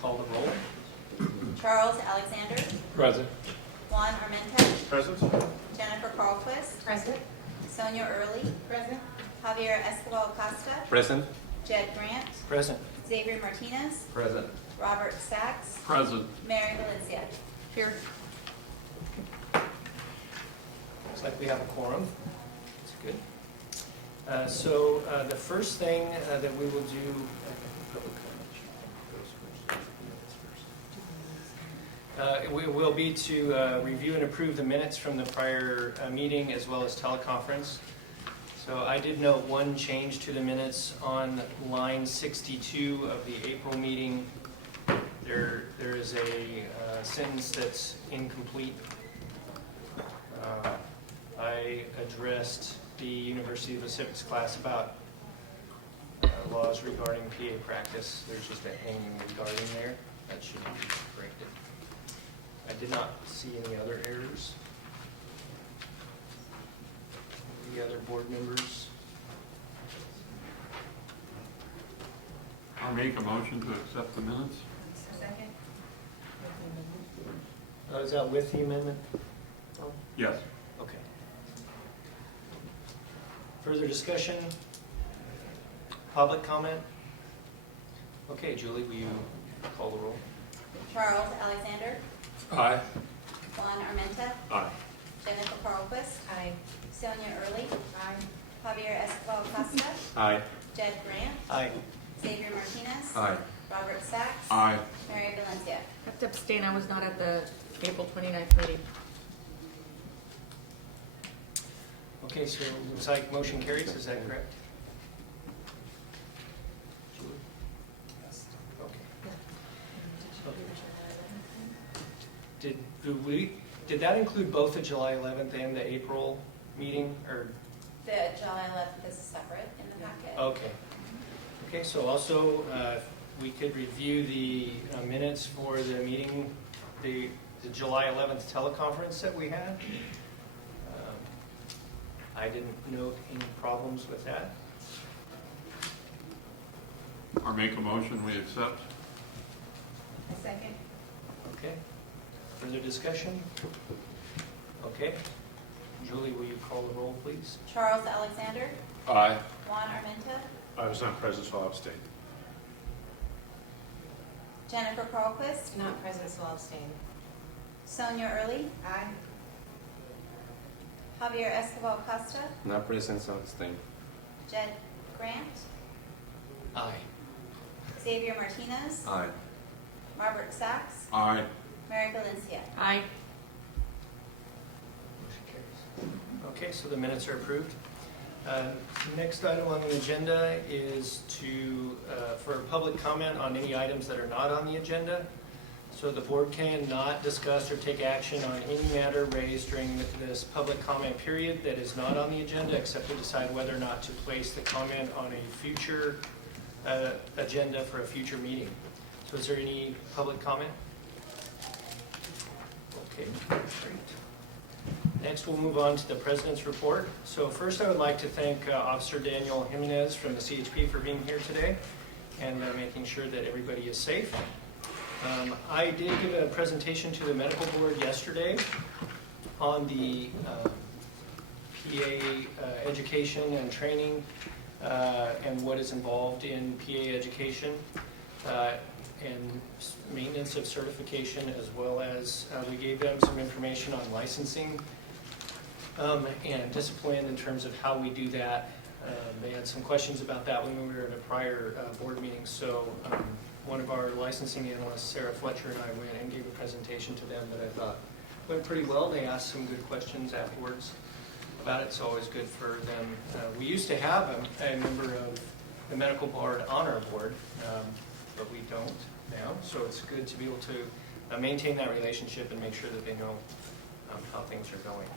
call the roll? Charles Alexander, Present. Juan Armenta, Present. Jennifer Carlquist, Present. Sonia Early, Present. Javier Escobar Costa, Present. Jed Grant, Present. Xavier Martinez, Present. Robert Sachs, Present. Mary Valencia. Here. Looks like we have a quorum. That's good. So the first thing that we will do, we will be to review and approve the minutes from the prior meeting as well as teleconference. So I did note one change to the minutes on line 62 of the April meeting. There is a sentence that's incomplete. I addressed the University of Pacific's class about laws regarding PA practice. There's just a hanging regarding there. That should be corrected. I did not see any other errors. The other board members? I'll make a motion to accept the minutes. Second. Is that with the amendment? Yes. Okay. Further discussion? Public comment? Okay, Julie, will you call the roll? Charles Alexander, Aye. Juan Armenta, Aye. Jennifer Carlquist, Aye. Sonia Early, Aye. Javier Escobar Costa, Aye. Jed Grant, Aye. Xavier Martinez, Aye. Robert Sachs, Aye. Mary Valencia. I have to abstain. I was not at the April 29th meeting. Okay, so it looks like motion carries, is that correct? Julie? Okay. Did that include both the July 11th and the April meeting, or? The July 11th is separate in the packet. Okay. Okay, so also, we could review the minutes for the meeting, the July 11th teleconference that we had. I didn't note any problems with that. Or make a motion we accept. Second. Okay. Further discussion? Okay. Julie, will you call the roll, please? Charles Alexander, Aye. Juan Armenta, I was not present, so I'll abstain. Jennifer Carlquist, Not present, so I'll abstain. Sonia Early, Aye. Javier Escobar Costa, Not present, so abstain. Jed Grant, Aye. Xavier Martinez, Aye. Robert Sachs, Aye. Mary Valencia. Aye. Motion carries. Okay, so the minutes are approved. Next item on the agenda is for public comment on any items that are not on the agenda. So the board cannot discuss or take action on any matter raised during this public comment period that is not on the agenda, except to decide whether or not to place the comment on a future agenda for a future meeting. So is there any public comment? Okay, great. Next, we'll move on to the President's report. So first, I would like to thank Officer Daniel Jimenez from the CHP for being here today and making sure that everybody is safe. I did give a presentation to the medical board yesterday on the PA education and training and what is involved in PA education and maintenance of certification, as well as we gave them some information on licensing and discipline in terms of how we do that. They had some questions about that when we were at a prior board meeting. So one of our licensing analysts, Sarah Fletcher, and I went and gave a presentation to them that I thought went pretty well. They asked some good questions afterwards about it. It's always good for them. We used to have a member of the medical board on our board, but we don't now. So it's good to be able to maintain that relationship and make sure that they know how things are going.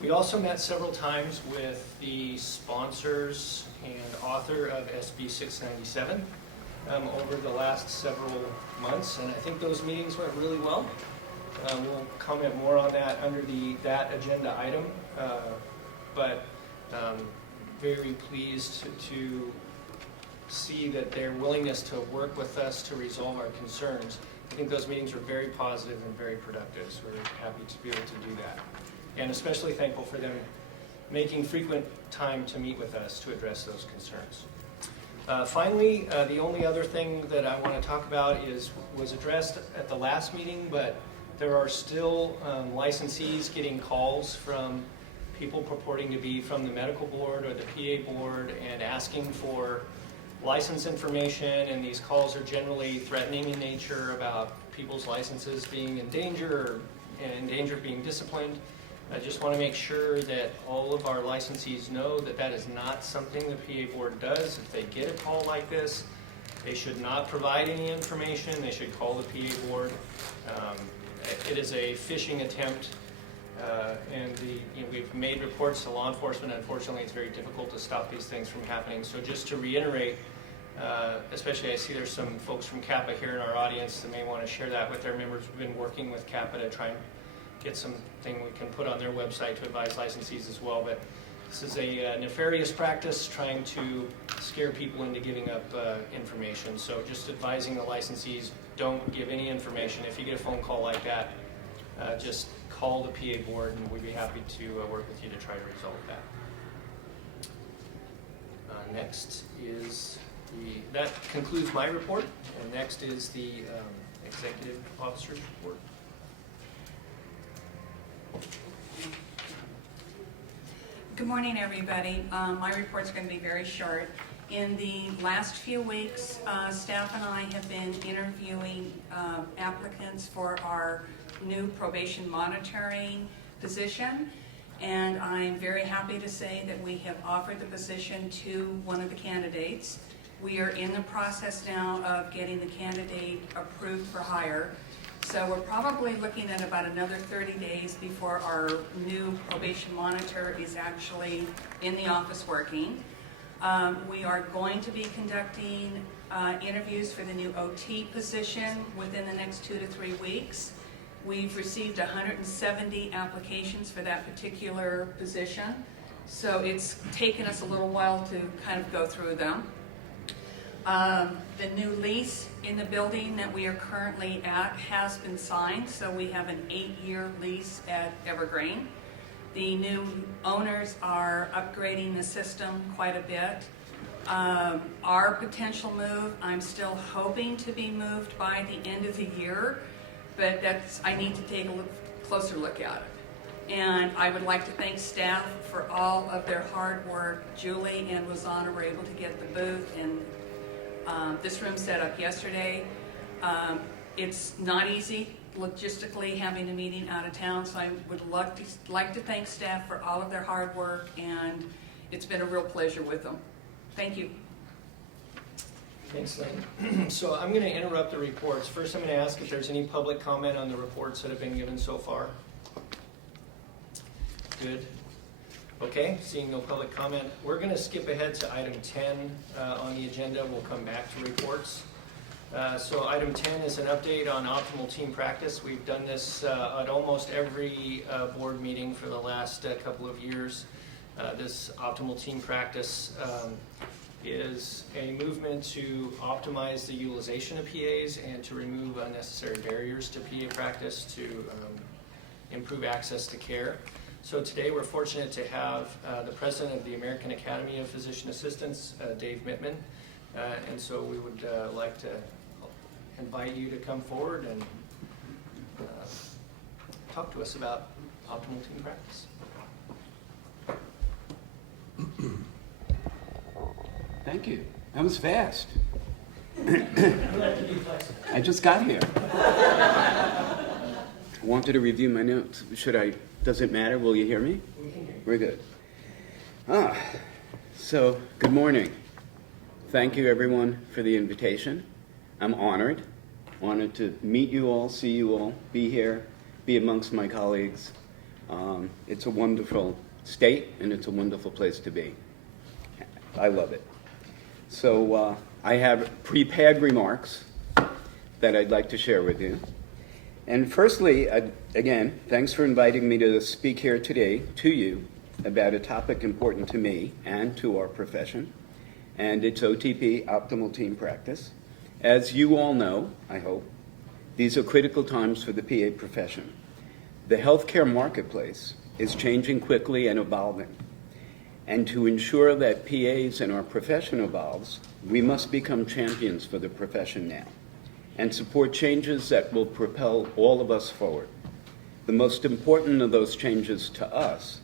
We also met several times with the sponsors and author of SB 697 over the last several months, and I think those meetings went really well. We'll comment more on that under that agenda item, but very pleased to see that their willingness to work with us to resolve our concerns. I think those meetings were very positive and very productive, so we're happy to be able to do that. And especially thankful for them making frequent time to meet with us to address those concerns. Finally, the only other thing that I want to talk about was addressed at the last meeting, but there are still licensees getting calls from people purporting to be from the medical board or the PA board and asking for license information, and these calls are generally threatening in nature about people's licenses being in danger or in danger of being disciplined. I just want to make sure that all of our licensees know that that is not something the PA board does. If they get a call like this, they should not provide any information. They should call the PA board. It is a phishing attempt, and we've made reports to law enforcement. Unfortunately, it's very difficult to stop these things from happening. So just to reiterate, especially I see there's some folks from CAPA here in our audience that may want to share that with their members. We've been working with CAPA to try and get something we can put on their website to advise licensees as well. But this is a nefarious practice trying to scare people into giving up information. So just advising the licensees, don't give any information. If you get a phone call like that, just call the PA board and we'd be happy to work with you to try to resolve that. Next is that concludes my report, and next is the executive officer's report. Good morning, everybody. My report's going to be very short. In the last few weeks, staff and I have been interviewing applicants for our new probation monitoring position, and I'm very happy to say that we have offered the position to one of the candidates. We are in the process now of getting the candidate approved for hire. So we're probably looking at about another 30 days before our new probation monitor is actually in the office working. We are going to be conducting interviews for the new OT position within the next 2 to 3 weeks. We've received 170 applications for that particular position, so it's taken us a little while to kind of go through them. The new lease in the building that we are currently at has been signed, so we have an 8-year lease at Evergreen. The new owners are upgrading the system quite a bit. Our potential move, I'm still hoping to be moved by the end of the year, but I need to take a closer look at it. And I would like to thank staff for all of their hard work. Julie and Rosanna were able to get the booth and this room set up yesterday. It's not easy logistically having a meeting out of town, so I would like to thank staff for all of their hard work, and it's been a real pleasure with them. Thank you. Thanks, Lynn. So I'm going to interrupt the reports. First, I'm going to ask if there's any public comment on the reports that have been given so far. Good. Okay, seeing no public comment, we're going to skip ahead to item 10 on the agenda. We'll come back to reports. So item 10 is an update on optimal team practice. We've done this at almost every board meeting for the last couple of years. This optimal team practice is a movement to optimize the utilization of PAs and to remove unnecessary barriers to PA practice to improve access to care. So today we're fortunate to have the president of the American Academy of Physician Assistants, Dave Mittman, and so we would like to invite you to come forward and talk to us about optimal team practice. Thank you. That was fast. I just got here. I wanted to review my notes. Does it matter? Will you hear me? We can hear you. We're good. So good morning. Thank you everyone for the invitation. I'm honored to meet you all, see you all, be here, be amongst my colleagues. It's a wonderful state and it's a wonderful place to be. I love it. So I have prepared remarks that I'd like to share with you. And firstly, again, thanks for inviting me to speak here today to you about a topic important to me and to our profession. and it's OTP, Optimal Team Practice. As you all know, I hope, these are critical times for the PA profession. The healthcare marketplace is changing quickly and evolving. And to ensure that PAs and our profession evolves, we must become champions for the profession now and support changes that will propel all of us forward. The most important of those changes to us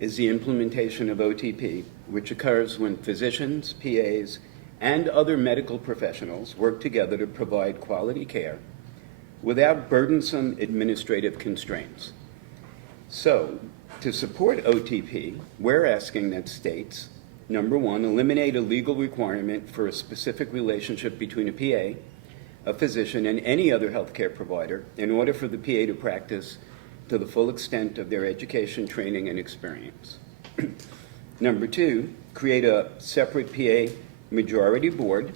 is the implementation of OTP, which occurs when physicians, PAs, and other medical professionals work together to provide quality care without burdensome administrative constraints. So, to support OTP, we're asking that states, number one, eliminate a legal requirement for a specific relationship between a PA, a physician, and any other healthcare provider in order for the PA to practice to the full extent of their education, training, and experience. Number two, create a separate PA majority board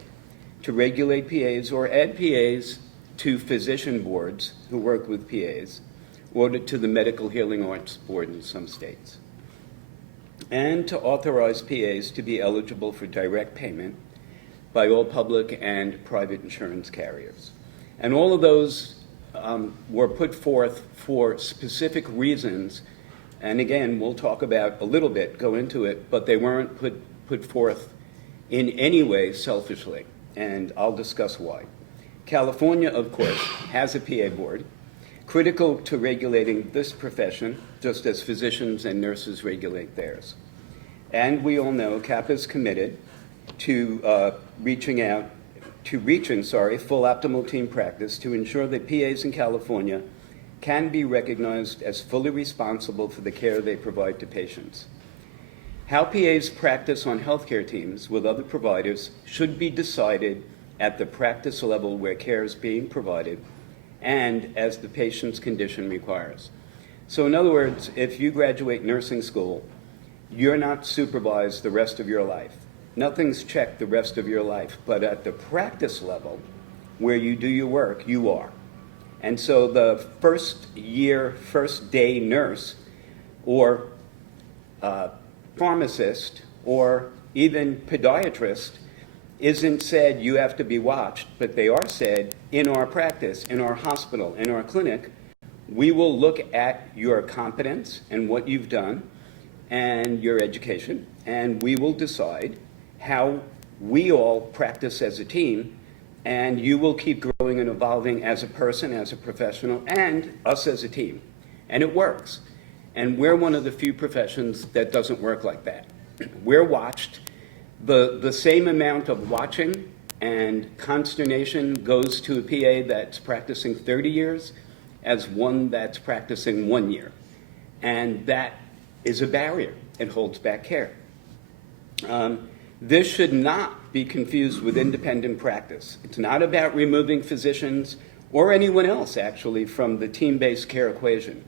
to regulate PAs or add PAs to physician boards who work with PAs, or to the Medical Healing Arts Board in some states. And to authorize PAs to be eligible for direct payment by all public and private insurance carriers. And all of those were put forth for specific reasons, and again, we'll talk about a little bit, go into it, but they weren't put forth in any way selfishly, and I'll discuss why. California, of course, has a PA board, critical to regulating this profession, just as physicians and nurses regulate theirs. And we all know CAP is committed to reaching full optimal team practice to ensure that PAs in California can be recognized as fully responsible for the care they provide to patients. How PAs practice on healthcare teams with other providers should be decided at the practice level where care is being provided and as the patient's condition requires. So in other words, if you graduate nursing school, you're not supervised the rest of your life. Nothing's checked the rest of your life, but at the practice level, where you do your work, you are. And so the first day nurse, or pharmacist, or even podiatrist isn't said you have to be watched, but they are said in our practice, in our hospital, in our clinic, we will look at your competence and what you've done and your education, and we will decide how we all practice as a team, and you will keep growing and evolving as a person, as a professional, and us as a team. And it works. And we're one of the few professions that doesn't work like that. We're watched. The same amount of watching and consternation goes to a PA that's practicing 30 years as one that's practicing 1 year. And that is a barrier. It holds back care. This should not be confused with independent practice. It's not about removing physicians or anyone else, actually, from the team-based care equation.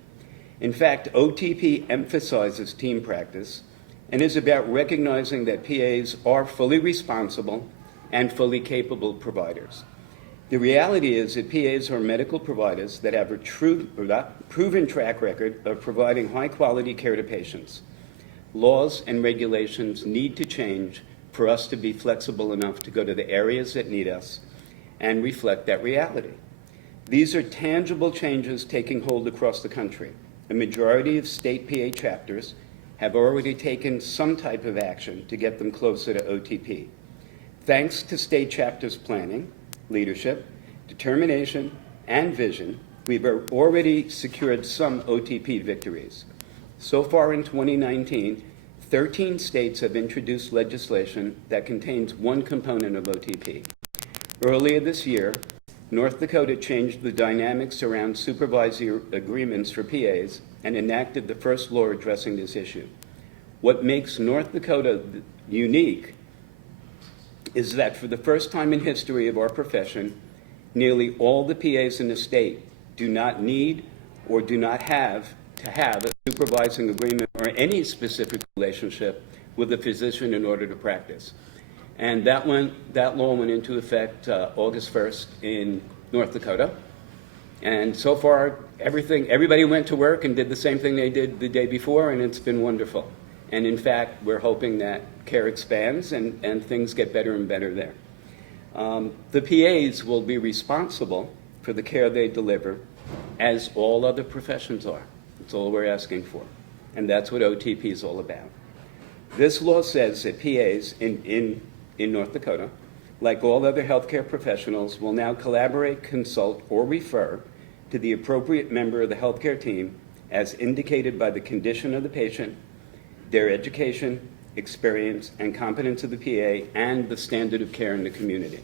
In fact, OTP emphasizes team practice and is about recognizing that PAs are fully responsible and fully capable providers. The reality is that PAs are medical providers that have a proven track record of providing high-quality care to patients. Laws and regulations need to change for us to be flexible enough to go to the areas that need us and reflect that reality. These are tangible changes taking hold across the country. A majority of state PA chapters have already taken some type of action to get them closer to OTP. Thanks to state chapters' planning, leadership, determination, and vision, we've already secured some OTP victories. So far in 2019, 13 states have introduced legislation that contains one component of OTP. Earlier this year, North Dakota changed the dynamics around supervisory agreements for PAs and enacted the first law addressing this issue. What makes North Dakota unique is that for the first time in history of our profession, nearly all the PAs in the state do not need or do not have to have a supervising agreement or any specific relationship with a physician in order to practice. And that law went into effect August 1st in North Dakota. And so far, everybody went to work and did the same thing they did the day before, and it's been wonderful. And in fact, we're hoping that care expands and things get better and better there. The PAs will be responsible for the care they deliver, as all other professions are. That's all we're asking for. And that's what OTP is all about. This law says that PAs in North Dakota, like all other healthcare professionals, will now collaborate, consult, or refer to the appropriate member of the healthcare team as indicated by the condition of the patient, their education, experience, and competence of the PA, and the standard of care in the community.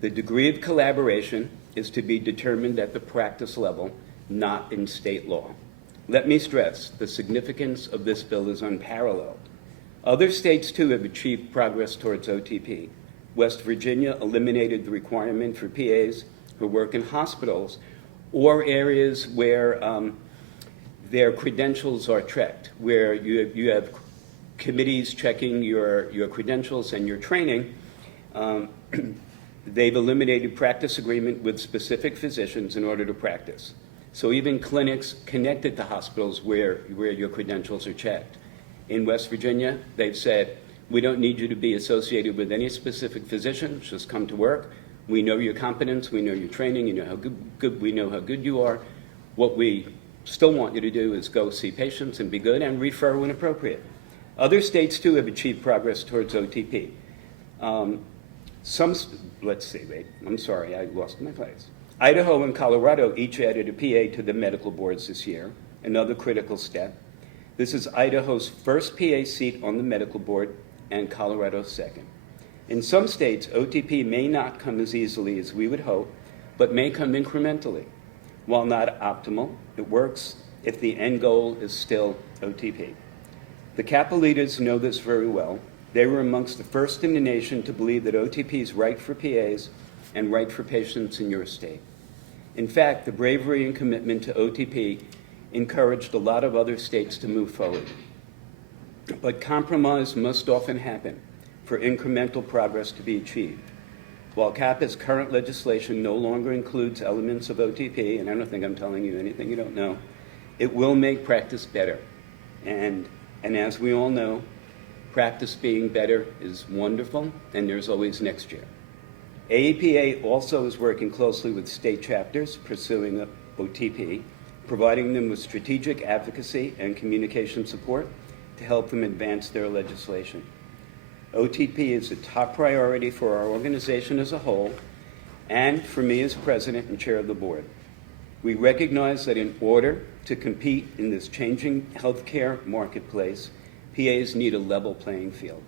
The degree of collaboration is to be determined at the practice level, not in state law. Let me stress, the significance of this bill is unparalleled. Other states, too, have achieved progress towards OTP. West Virginia eliminated the requirement for PAs who work in hospitals or areas where their credentials are checked, where you have committees checking your credentials and your training. They've eliminated practice agreement with specific physicians in order to practice. So even clinics connected to hospitals where your credentials are checked. In West Virginia, they've said, we don't need you to be associated with any specific physician, just come to work. We know your competence, we know your training, you know how good we know how good you are. What we still want you to do is go see patients and be good and refer when appropriate. Other states, too, have achieved progress towards OTP. Let's see, wait, I'm sorry, I lost my place. Idaho and Colorado each added a PA to the medical boards this year, another critical step. This is Idaho's first PA seat on the medical board and Colorado's second. In some states, OTP may not come as easily as we would hope, but may come incrementally. While not optimal, it works if the end goal is still OTP. The CAPA leaders know this very well. They were amongst the first in the nation to believe that OTP is right for PAs and right for patients in your state. In fact, the bravery and commitment to OTP encouraged a lot of other states to move forward. But compromise must often happen for incremental progress to be achieved. While CAPA's current legislation no longer includes elements of OTP, and I don't think I'm telling you anything you don't know, it will make practice better. And as we all know, practice being better is wonderful, and there's always next year. AAPA also is working closely with state chapters pursuing OTP, providing them with strategic advocacy and communication support to help them advance their legislation. OTP is a top priority for our organization as a whole and for me as president and chair of the board. We recognize that in order to compete in this changing healthcare marketplace, PAs need a level playing field.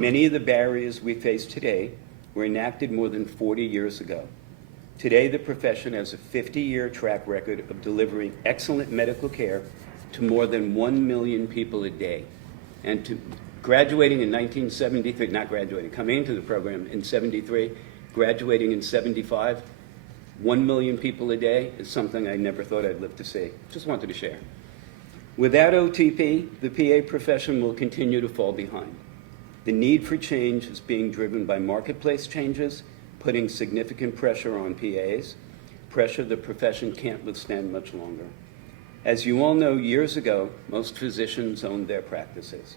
Many of the barriers we face today were enacted more than 40 years ago. Today, the profession has a 50-year track record of delivering excellent medical care to more than 1 million people a day. And to graduating in 1973, not graduating, coming into the program in 73, graduating in 75, 1 million people a day is something I never thought I'd live to see. Just wanted to share. Without OTP, the PA profession will continue to fall behind. The need for change is being driven by marketplace changes, putting significant pressure on PAs, pressure the profession can't withstand much longer. As you all know, years ago, most physicians owned their practices.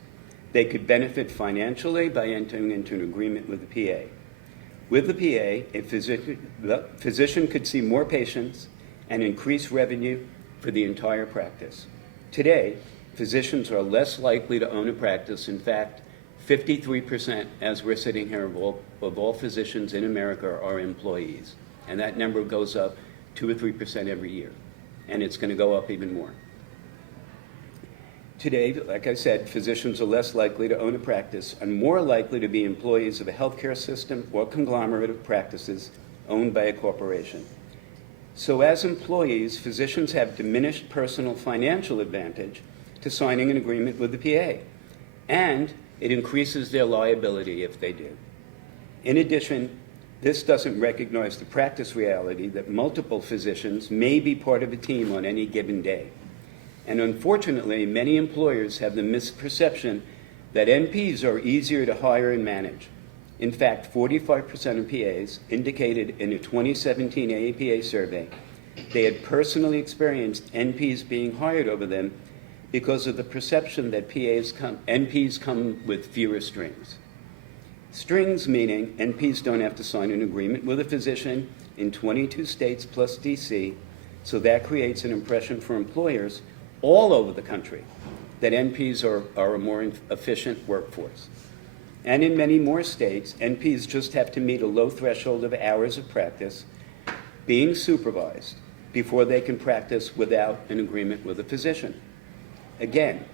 They could benefit financially by entering into an agreement with the PA. With the PA, the physician could see more patients and increase revenue for the entire practice. Today, physicians are less likely to own a practice. In fact, 53%, as we're sitting here, of all physicians in America are employees. And that number goes up 2 or 3% every year. And it's going to go up even more. Today, like I said, physicians are less likely to own a practice and more likely to be employees of a healthcare system or conglomerate of practices owned by a corporation. So as employees, physicians have diminished personal financial advantage to signing an agreement with the PA. And it increases their liability if they do. In addition, this doesn't recognize the practice reality that multiple physicians may be part of a team on any given day. And unfortunately, many employers have the misperception that NPs are easier to hire and manage. In fact, 45% of PAs indicated in a 2017 AAPA survey they had personally experienced NPs being hired over them because of the perception that NPs come with fewer strings. Strings meaning NPs don't have to sign an agreement with a physician in 22 states plus DC, so that creates an impression for employers all over the country that NPs are a more efficient workforce. And in many more states, NPs just have to meet a low threshold of hours of practice being supervised before they can practice without an agreement with a physician. Again,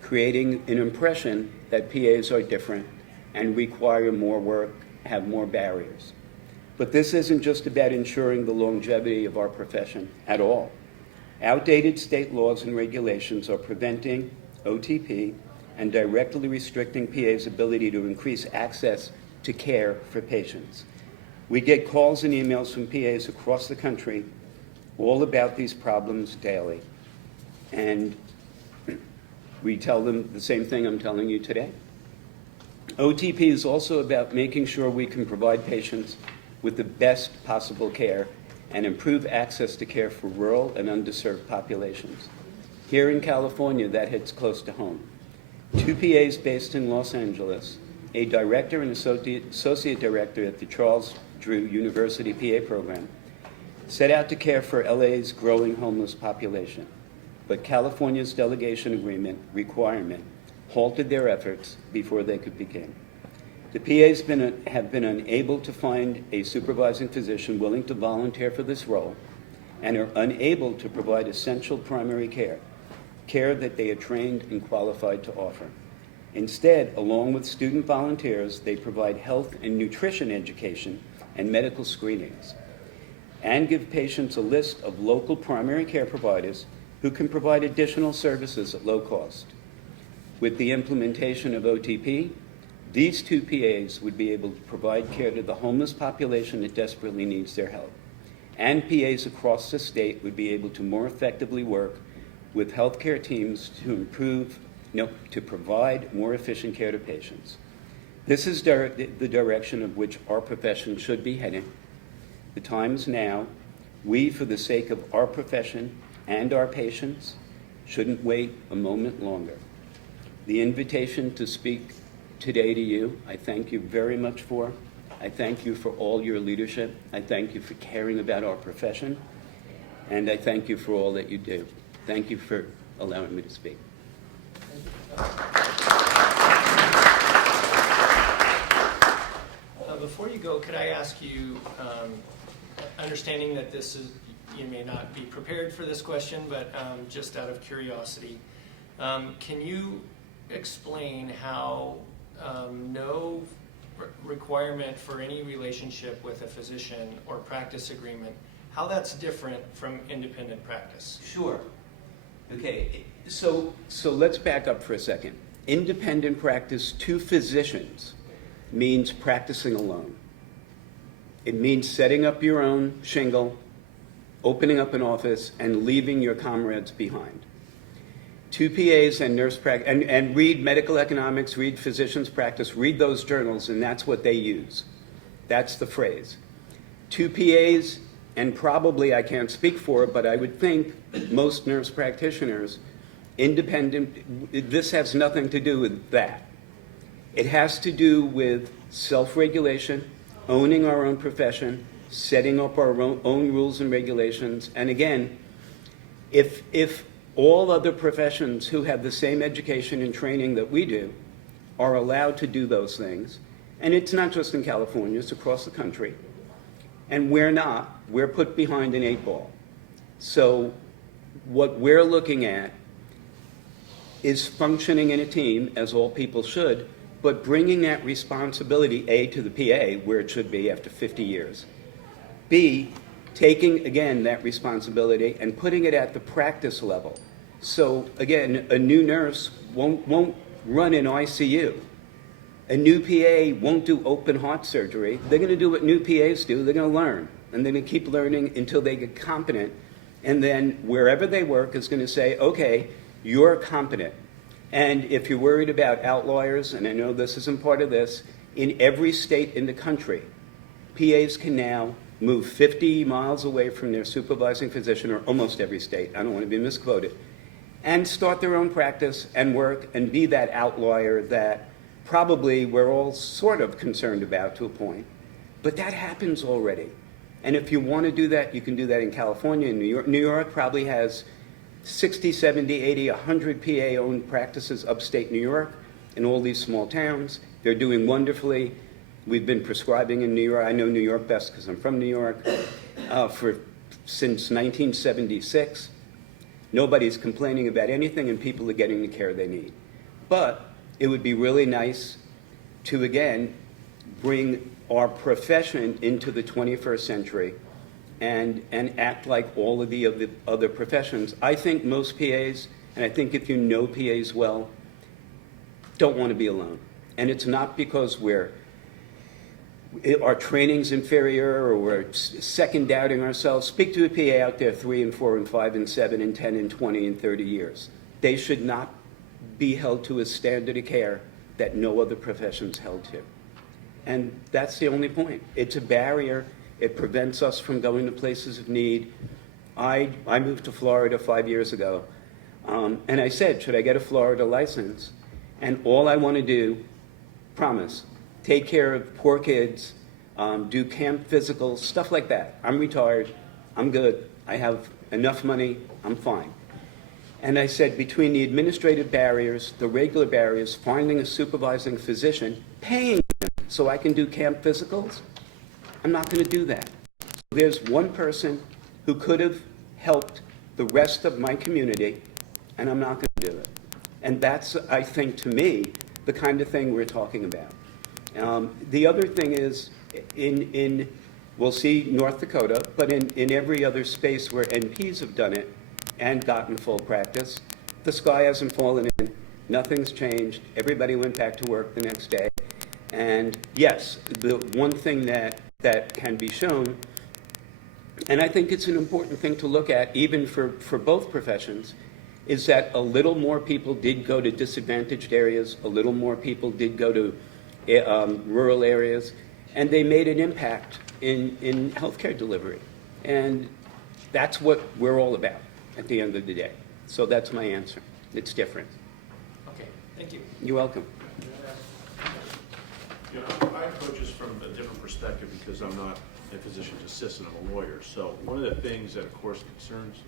creating an impression that PAs are different and require more work, have more barriers. But this isn't just about ensuring the longevity of our profession at all. Outdated state laws and regulations are preventing OTP and directly restricting PA's ability to increase access to care for patients. We get calls and emails from PAs across the country all about these problems daily. And we tell them the same thing I'm telling you today. OTP is also about making sure we can provide patients with the best possible care and improve access to care for rural and underserved populations. Here in California, that hits close to home. 2 PAs based in Los Angeles, a director and associate director at the Charles Drew University PA program, set out to care for LA's growing homeless population. But California's delegation agreement requirement halted their efforts before they could begin. The PAs have been unable to find a supervising physician willing to volunteer for this role and are unable to provide essential primary care that they are trained and qualified to offer. Instead, along with student volunteers, they provide health and nutrition education and medical screenings, and give patients a list of local primary care providers who can provide additional services at low cost. With the implementation of OTP, these 2 PAs would be able to provide care to the homeless population that desperately needs their help. And PAs across the state would be able to more effectively work with healthcare teams to provide more efficient care to patients. This is the direction of which our profession should be heading. The time is now. We, for the sake of our profession and our patients, shouldn't wait a moment longer. The invitation to speak today to you, I thank you very much for. I thank you for all your leadership. I thank you for caring about our profession. And I thank you for all that you do. Thank you for allowing me to speak. Before you go, could I ask you, understanding that you may not be prepared for this question, but just out of curiosity, can you explain how no requirement for any relationship with a physician or practice agreement, how that's different from independent practice? Sure. Okay, so let's back up for a second. Independent practice to physicians means practicing alone. It means setting up your own shingle, opening up an office, and leaving your comrades behind. 2 PAs and nurse practice, and read medical economics, read physicians practice, read those journals, and that's what they use. That's the phrase. 2 PAs, and probably, I can't speak for it, but I would think most nurse practitioners, independent, this has nothing to do with that. It has to do with self-regulation, owning our own profession, setting up our own rules and regulations, and again, if all other professions who have the same education and training that we do are allowed to do those things, and it's not just in California, it's across the country, and we're not, we're put behind an 8 ball. So what we're looking at is functioning in a team, as all people should, but bringing that responsibility, A, to the PA, where it should be after 50 years, B, taking, again, that responsibility and putting it at the practice level. So, again, a new nurse won't run an ICU. A new PA won't do open heart surgery. They're going to do what new PAs do. They're going to learn, and they're going to keep learning until they get competent. And then wherever they work is going to say, okay, you're competent. And if you're worried about outliers, and I know this isn't part of this, in every state in the country, PAs can now move 50 miles away from their supervising physician, or almost every state, I don't want to be misquoted, and start their own practice and work and be that outlier that probably we're all sort of concerned about to a point. But that happens already. And if you want to do that, you can do that in California and New York. New York probably has 60, 70, 80, 100 PA-owned practices upstate New York in all these small towns. They're doing wonderfully. We've been prescribing in New York. I know New York best because I'm from New York since 1976. Nobody's complaining about anything, and people are getting the care they need. But it would be really nice to, again, bring our profession into the 21st century and act like all of the other professions. I think most PAs, and I think if you know PAs well, don't want to be alone. And it's not because our training's inferior or we're second doubting ourselves. Speak to a PA out there 3 and 4 and 5 and 7 and 10 and 20 and 30 years. They should not be held to a standard of care that no other profession's held to. And that's the only point. It's a barrier. It prevents us from going to places of need. I moved to Florida 5 years ago, and I said, should I get a Florida license? And all I want to do, promise, take care of poor kids, do camp physicals, stuff like that. I'm retired. I'm good. I have enough money. I'm fine. And I said, between the administrative barriers, the regular barriers, finding a supervising physician, paying them so I can do camp physicals, I'm not going to do that. There's one person who could have helped the rest of my community, and I'm not going to do it. And that's, I think, to me, the kind of thing we're talking about. The other thing is, we'll see North Dakota, but in every other space where NPs have done it and gotten full practice, the sky hasn't fallen in, nothing's changed, everybody went back to work the next day. And yes, the one thing that can be shown, and I think it's an important thing to look at even for both professions, is that a little more people did go to disadvantaged areas, a little more people did go to rural areas, and they made an impact in healthcare delivery. And that's what we're all about at the end of the day. So that's my answer. It's different. Okay, thank you. You're welcome. You know, I approach this from a different perspective because I'm not a physician's assistant, I'm a lawyer. So one of the things that, of course,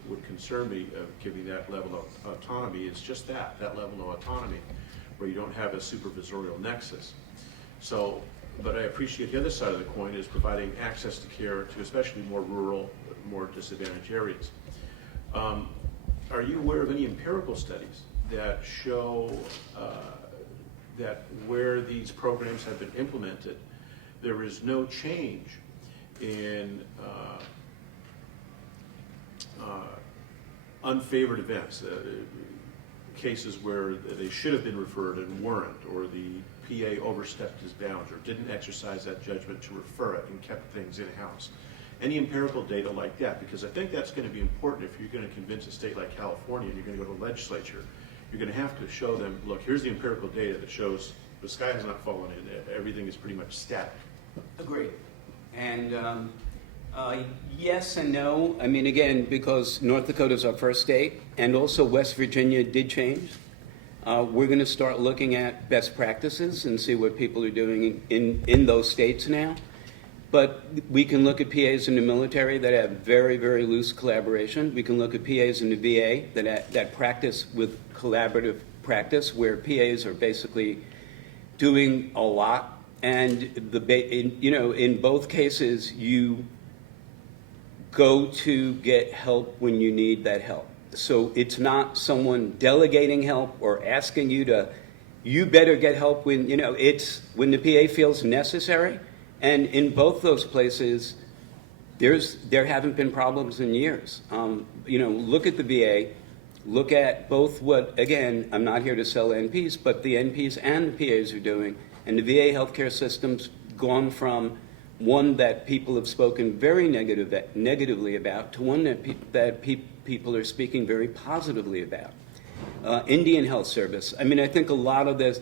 would concern me of giving that level of autonomy is just that level of autonomy, where you don't have a supervisorial nexus. So, but I appreciate the other side of the coin is providing access to care to especially more rural, more disadvantaged areas. Are you aware of any empirical studies that show that where these programs have been implemented, there is no change in unfavored events, cases where they should have been referred and weren't, or the PA overstepped his bounds or didn't exercise that judgment to refer it and kept things in-house? Any empirical data like that? Because I think that's going to be important if you're going to convince a state like California and you're going to go to the legislature. You're going to have to show them, look, here's the empirical data that shows the sky has not fallen in, everything is pretty much static. Agreed. And yes and no. I mean, again, because North Dakota is our first state, and also West Virginia did change. We're going to start looking at best practices and see what people are doing in those states now. But we can look at PAs in the military that have very, very loose collaboration. We can look at PAs in the VA that practice with collaborative practice, where PAs are basically doing a lot. And in both cases, you go to get help when you need that help. So it's not someone delegating help or asking you better get help when, it's when the PA feels necessary. And in both those places, there haven't been problems in years. Look at the VA, look at both what, again, I'm not here to sell NPs, but the NPs and the PAs are doing. And the VA healthcare system's gone from one that people have spoken very negatively about to one that people are speaking very positively about. Indian Health Service. I mean, I think a lot of this,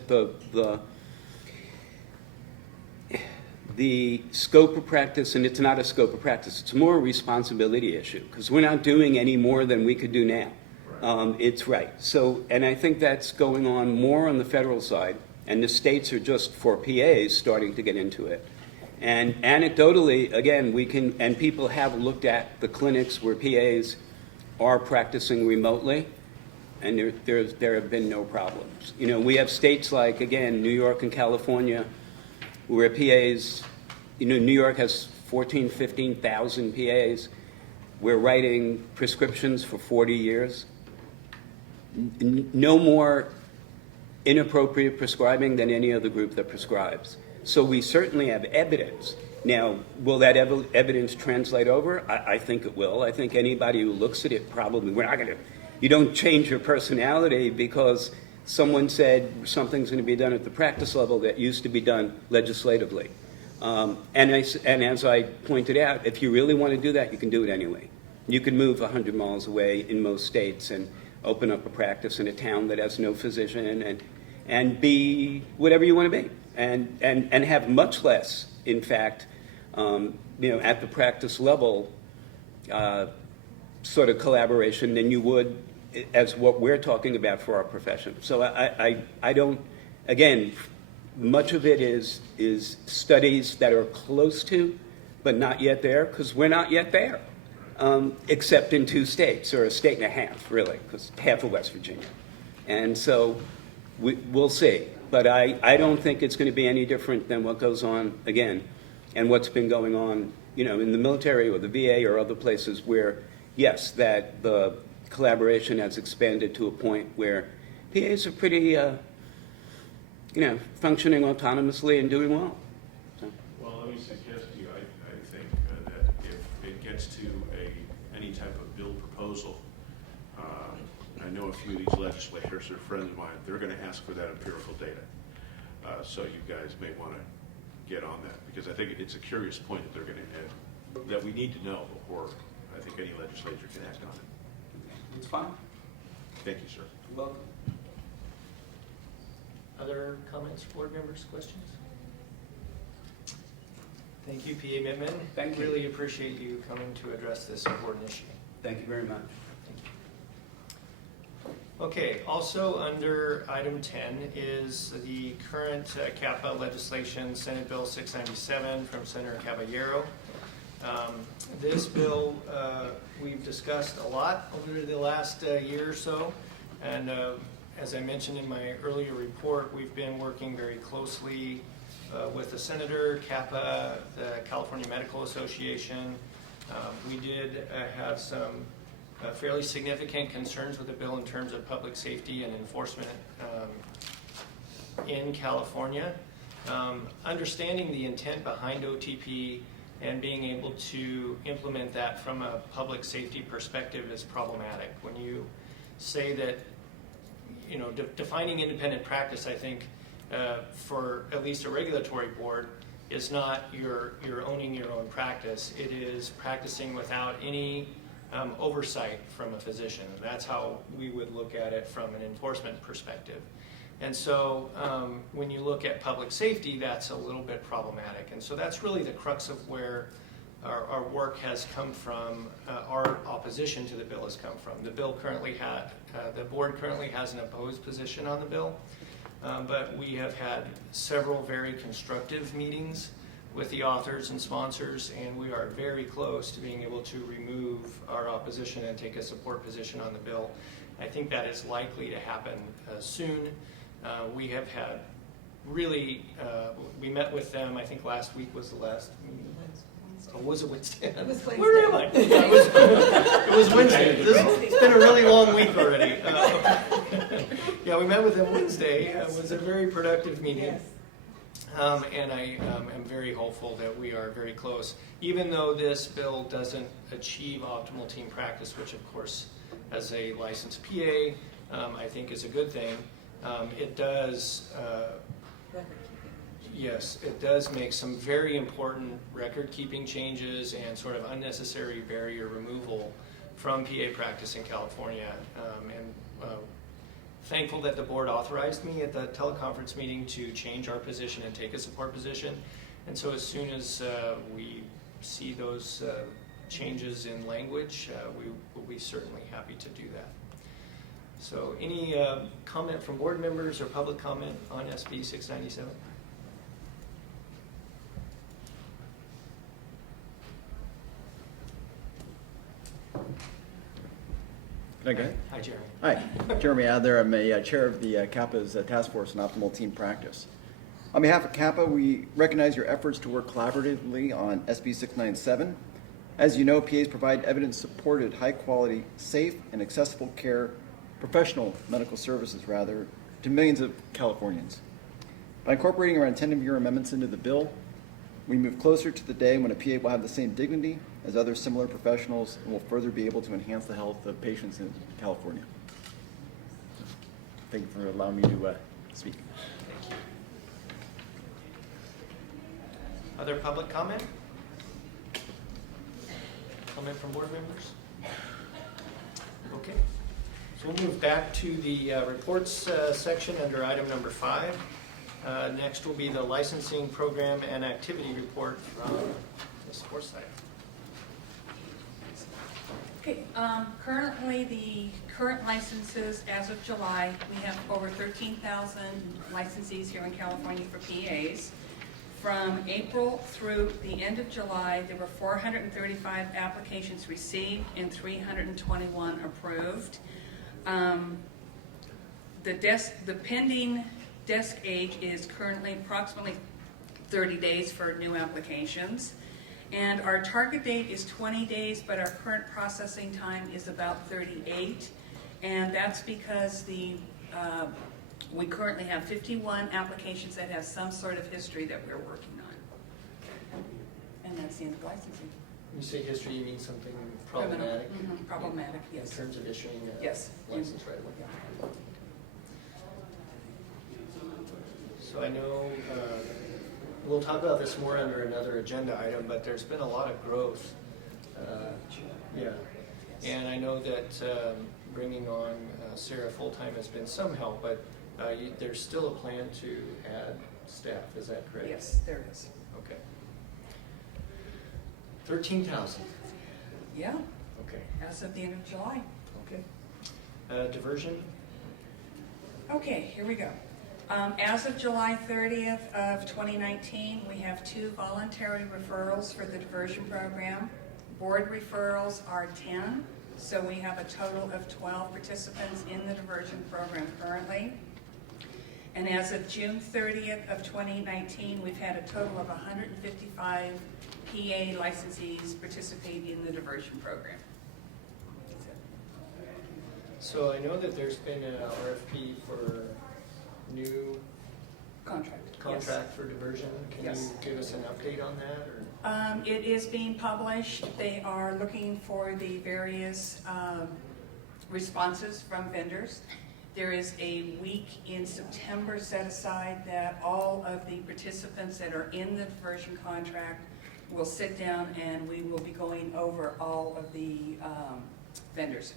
the scope of practice, and it's not a scope of practice, it's more a responsibility issue, because we're not doing any more than we could do now. It's right. So, and I think that's going on more on the federal side, and the states are just for PAs starting to get into it. And anecdotally, again, we can, and people have looked at the clinics where PAs are practicing remotely, and there have been no problems. You know, we have states like, again, New York and California, where PAs, you know, New York has 14, 15,000 PAs. We're writing prescriptions for 40 years. No more inappropriate prescribing than any other group that prescribes. So we certainly have evidence. Now, will that evidence translate over? I think it will. I think anybody who looks at it probably, we're not going to, you don't change your personality because someone said something's going to be done at the practice level that used to be done legislatively. And as I pointed out, if you really want to do that, you can do it anyway. You can move 100 miles away in most states and open up a practice in a town that has no physician and be whatever you want to be. And have much less, in fact, you know, at the practice level, sort of collaboration than you would as what we're talking about for our profession. So I don't, again, much of it is studies that are close to, but not yet there, because we're not yet there, except in 2 states, or a state and a half, really, because half of West Virginia. And so we'll see. But I don't think it's going to be any different than what goes on, again, and what's been going on, you know, in the military or the VA or other places where, yes, that the collaboration has expanded to a point where PAs are pretty, you know, functioning autonomously and doing well. So. Well, let me suggest to you, I think that if it gets to any type of bill proposal, I know a few of these legislators are friends of mine. They're going to ask for that empirical data. So you guys may want to get on that, because I think it's a curious point that they're going to that we need to know before I think any legislature can act on it. It's fine. Thank you, sir. You're welcome. Other comments, board members, questions? Thank you, PA Mittman. Thank you. Really appreciate you coming to address this important issue. Thank you very much. Okay, also under item 10 is the current CAPA legislation, Senate Bill 697 from Senator Caballero. This bill we've discussed a lot over the last year or so, and as I mentioned in my earlier report, we've been working very closely with the Senator, CAPA, the California Medical Association. We did have some fairly significant concerns with the bill in terms of public safety and enforcement in California. Understanding the intent behind OTP and being able to implement that from a public safety perspective is problematic. When you say that, you know, defining independent practice, I think, for at least a regulatory board, is not you're owning your own practice. It is practicing without any oversight from a physician. That's how we would look at it from an enforcement perspective. And so when you look at public safety, that's a little bit problematic. And so that's really the crux of where our work has come from, our opposition to the bill has come from. The bill currently the board currently has an opposed position on the bill, but we have had several very constructive meetings with the authors and sponsors, and we are very close to being able to remove our opposition and take a support position on the bill. I think that is likely to happen soon. We have had really, we met with them, I think last week was the last meeting. Oh, was it Wednesday? It was Wednesday. Where am I? Yeah, it was Wednesday. It's been a really long week already. Yeah, we met with them Wednesday. It was a very productive meeting. Yes. And I am very hopeful that we are very close. Even though this bill doesn't achieve optimal team practice, which of course, as a licensed PA, I think is a good thing, it does, yes, it does make some very important record-keeping changes and sort of unnecessary barrier removal from PA practice in California. Thankful that the board authorized me at the teleconference meeting to change our position and take a support position. And so as soon as we see those changes in language, we will be certainly happy to do that. So any comment from board members or public comment on SB 697? Can I go ahead? Hi, Jeremy. Hi, Jeremy Adler. I'm a chair of the CAPA's Task Force on Optimal Team Practice. On behalf of CAPA, we recognize your efforts to work collaboratively on SB 697. As you know, PAs provide evidence-supported, high-quality, safe, and accessible care, professional medical services, to millions of Californians. By incorporating our intent of your amendments into the bill, we move closer to the day when a PA will have the same dignity as other similar professionals and will further be able to enhance the health of patients in California. Thank you for allowing me to speak. Thank you. Other public comment? Comment from board members? Okay. So we'll move back to the reports section under item number 5. Next will be the licensing program and activity report from Ms. Forsythe. Okay, currently the current licenses as of July, we have over 13,000 licensees here in California for PAs. From April through the end of July, there were 435 applications received and 321 approved. The pending desk age is currently approximately 30 days for new applications. And our target date is 20 days, but our current processing time is about 38. And that's because we currently have 51 applications that have some sort of history that we're working on. And that's the end of licensing. When you say history, you mean something problematic? Mm-hmm. Problematic, yes. In terms of issuing a Yes. license right away? Yeah. So I know we'll talk about this more under another agenda item, but there's been a lot of growth. Yeah. And I know that bringing on Sarah full-time has been some help, but there's still a plan to add staff. Is that correct? Yes, there is. Okay. 13,000. Yeah, Okay. as of the end of July. Okay. Diversion. Okay, here we go. As of July 30th of 2019, we have 2 voluntary referrals for the diversion program. Board referrals are 10, so we have a total of 12 participants in the diversion program currently. And as of June 30th of 2019, we've had a total of 155 PA licensees participate in the diversion program. So I know that there's been an RFP for new Contract. contract for diversion. Can Yes. you give us an update on that? Or? It is being published. They are looking for the various responses from vendors. There is a week in September set aside that all of the participants that are in the diversion contract will sit down and we will be going over all of the vendors.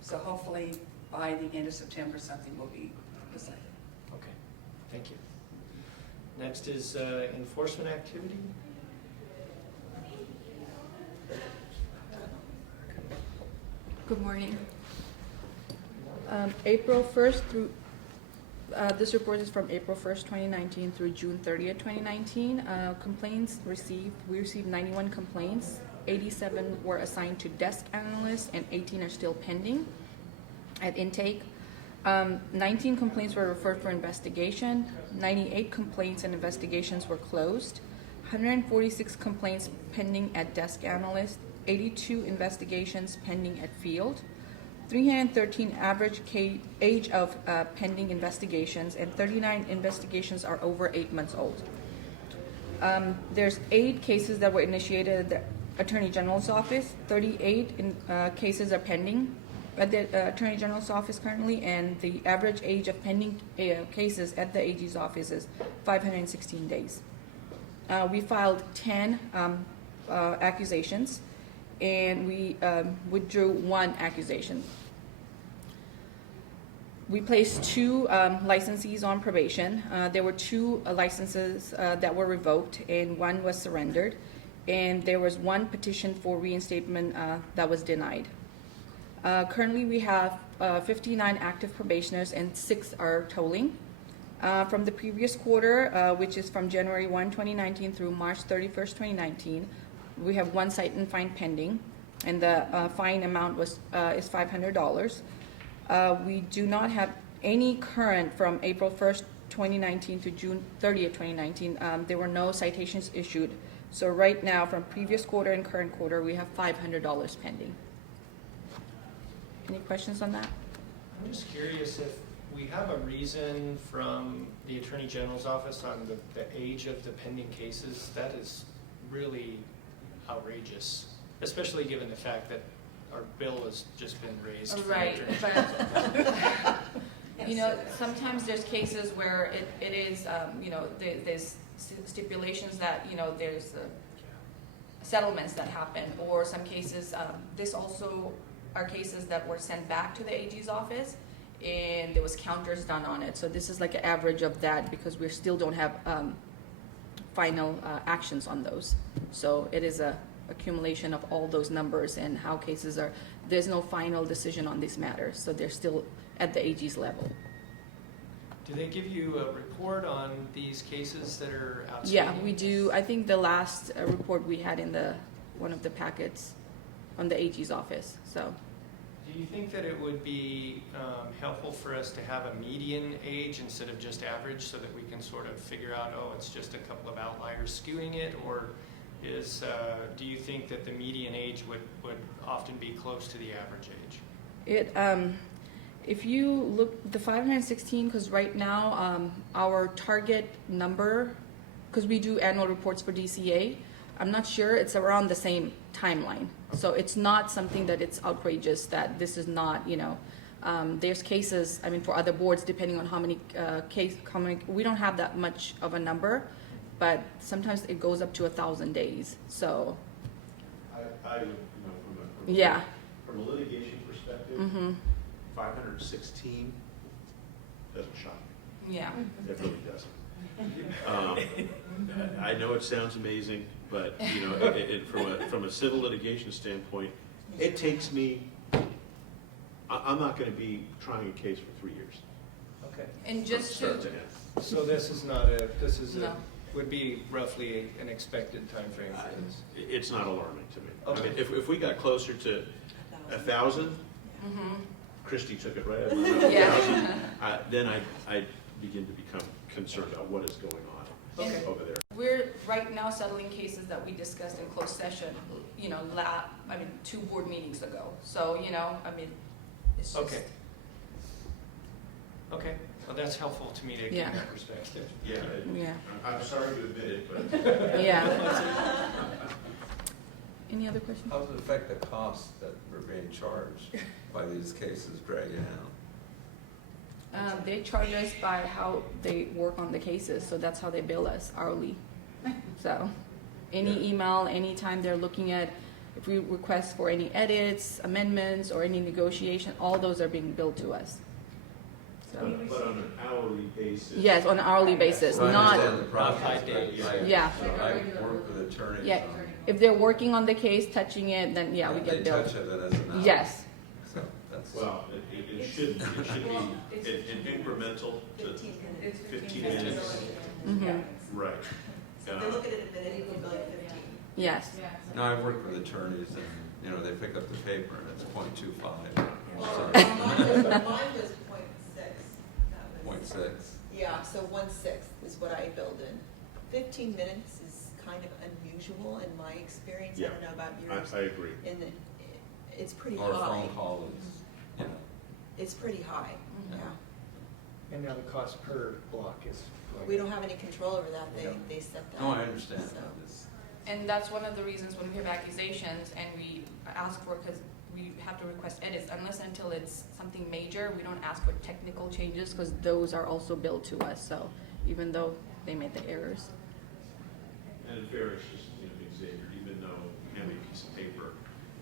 So hopefully by the end of September something will be decided. Okay, thank you. Next is enforcement activity. Good morning. April 1st through, this report is from April 1st, 2019 through June 30th, 2019. Complaints received, we received 91 complaints. 87 were assigned to desk analysts and 18 are still pending at intake. 19 complaints were referred for investigation. 98 complaints and investigations were closed. 146 complaints pending at desk analyst. 82 investigations pending at field. 313 average age of pending investigations, and 39 investigations are over 8 months old. There's 8 cases that were initiated at the Attorney General's office. 38 cases are pending at the Attorney General's office currently, and the average age of pending cases at the AG's office is 516 days. We filed 10 accusations, and we withdrew 1 accusation. We placed 2 licensees on probation. There were 2 licenses that were revoked, and 1 was surrendered. And there was 1 petition for reinstatement that was denied. Currently, we have 59 active probationers and 6 are tolling. From the previous quarter, which is from January 1, 2019 through March 31st, 2019, we have 1 cite and fine pending, and the fine amount is $500. We do not have any current from April 1st, 2019 to June 30th, 2019. There were no citations issued. So right now, from previous quarter and current quarter, we have $500 pending. Any questions on that? I'm just curious if we have a reason from the Attorney General's office on the age of the pending cases. That is really outrageous, especially given the fact that our bill has just been raised. for the Right, Attorney but, you know, sometimes there's cases where it is, you know, there's stipulations that, you know, there's settlements that happen, or some cases, this also are cases that were sent back to the AG's office, and there was counters done on it. So this is like an average of that, because we still don't have final actions on those. So it is a accumulation of all those numbers and how cases are. There's no final decision on these matters, so they're still at the AG's level. Do they give you a report on these cases that are outstanding? Yeah, we do. I think the last report we had in one of the packets on the AG's office. So, Do you think that it would be helpful for us to have a median age instead of just average, so that we can sort of figure out, oh, it's just a couple of outliers skewing it, or do you think that the median age would often be close to the average age? If you look the 516, because right now our target number, because we do annual reports for DCA, I'm not sure, it's around the same timeline. So it's not something that it's outrageous that this is not, you know, there's cases, I mean, for other boards, depending on how many we don't have that much of a number, but sometimes it goes up to 1,000 days. So I would, you know, yeah. From a litigation perspective, Mm-hmm. 516 doesn't shock me. Yeah. It really doesn't. I know it sounds amazing, but you know, from a civil litigation standpoint, it takes me. I'm not going to be trying a case for 3 years. Okay. And From just start to, to end. So this is not No. would be roughly an expected time frame for this. It's not alarming to me. Okay. I mean, if we got closer to 1,000, mm-hmm. Christie took it right out of my mouth. Yeah. Then I begin to become concerned about what is going on Okay. over there. We're right now settling cases that we discussed in closed session, you know, 2 board meetings ago. So, you know, I mean, it's just. Okay. Okay, well, that's helpful to me to Yeah. get that perspective. Yeah. Yeah. I'm sorry to admit it, but. Yeah. Any other questions? How does it affect the costs that we're being charged by these cases dragging out? They charge us by how they work on the cases, so that's how they bill us hourly. So, any email, anytime they're looking at, if we request for any edits, amendments, or any negotiation, all those are being billed to us. So, But on an hourly basis. yes, on an hourly basis, So I not, understand the process, Not 5 days. but Yeah. I work with attorneys Yeah. on. if they're working on the case, touching it, then yeah, we If get They billed. touch it, then it's an hour. Yes, So that's. Well, it should be an incremental to 15 minutes. mhm, Right. So if they look at it a minute, you can bill you 15. yes. No, I've worked with attorneys and, you know, they pick up the paper and it's .25. Well, So, mine was .6. That was- .6. Yeah, so 1/6 is what I billed in. 15 minutes is kind of unusual in my experience. I Yeah. don't know about yours. I agree. And it's pretty Or a high. phone call is, you know. It's pretty high, Mhm. yeah. And now the cost per block is. We don't have any control over that. They set that. No, I understand. So. It's- And that's one of the reasons when we have accusations and we ask for, because we have to request edits, unless until it's something major, we don't ask for technical changes, because those are also billed to us, so even though they made the errors. And in fairness, just, you know, Xavier, even though you hand me a piece of paper,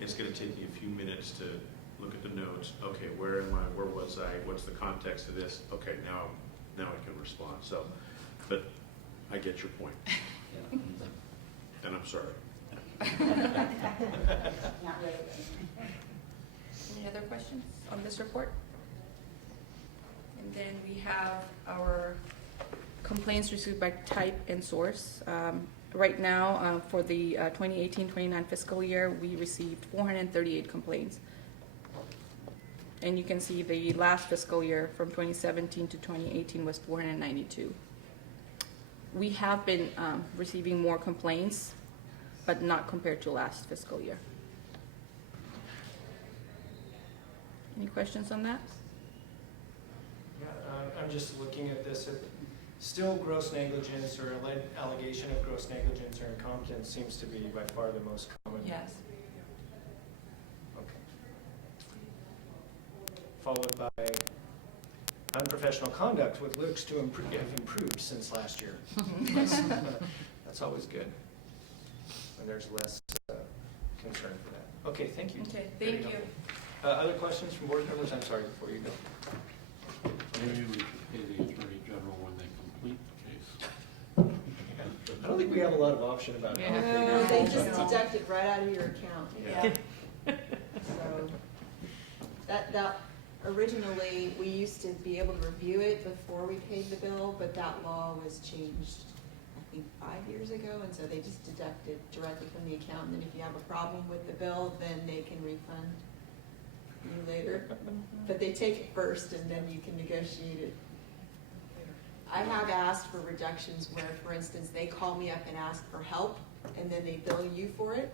it's gonna take me a few minutes to look at the notes. Okay, where am I? Where was I? What's the context of this? Okay, now I can respond. So, but I get your point. And I'm sorry. Any other questions on this report? And then we have our complaints received by type and source. Right now, for the 2018-29 fiscal year, we received 438 complaints. And you can see the last fiscal year from 2017 to 2018 was 492. We have been receiving more complaints, but not compared to last fiscal year. Any questions on that? Yeah, I'm just looking at this. Still, gross negligence or allegation of gross negligence or incompetence seems to be by far the most common. Yes. Okay. Followed by unprofessional conduct, which looks to have improved since last year. That's always good when there's less concern for that. Okay, thank you. Okay, Very thank you. helpful. Other questions from board members? I'm sorry, before you go. Maybe we should pay the Attorney General when they complete the case. I don't think we have a lot of option about how No, they they just deduct it right out of your account. Yeah. So, that, originally, we used to be able to review it before we paid the bill, but that law was changed, I think, 5 years ago, and so they just deduct it directly from the account, and then if you have a problem with the bill, then they can refund you later. But they take it first, and then you can negotiate it. I have asked for reductions where, for instance, they call me up and ask for help, and then they bill you for it.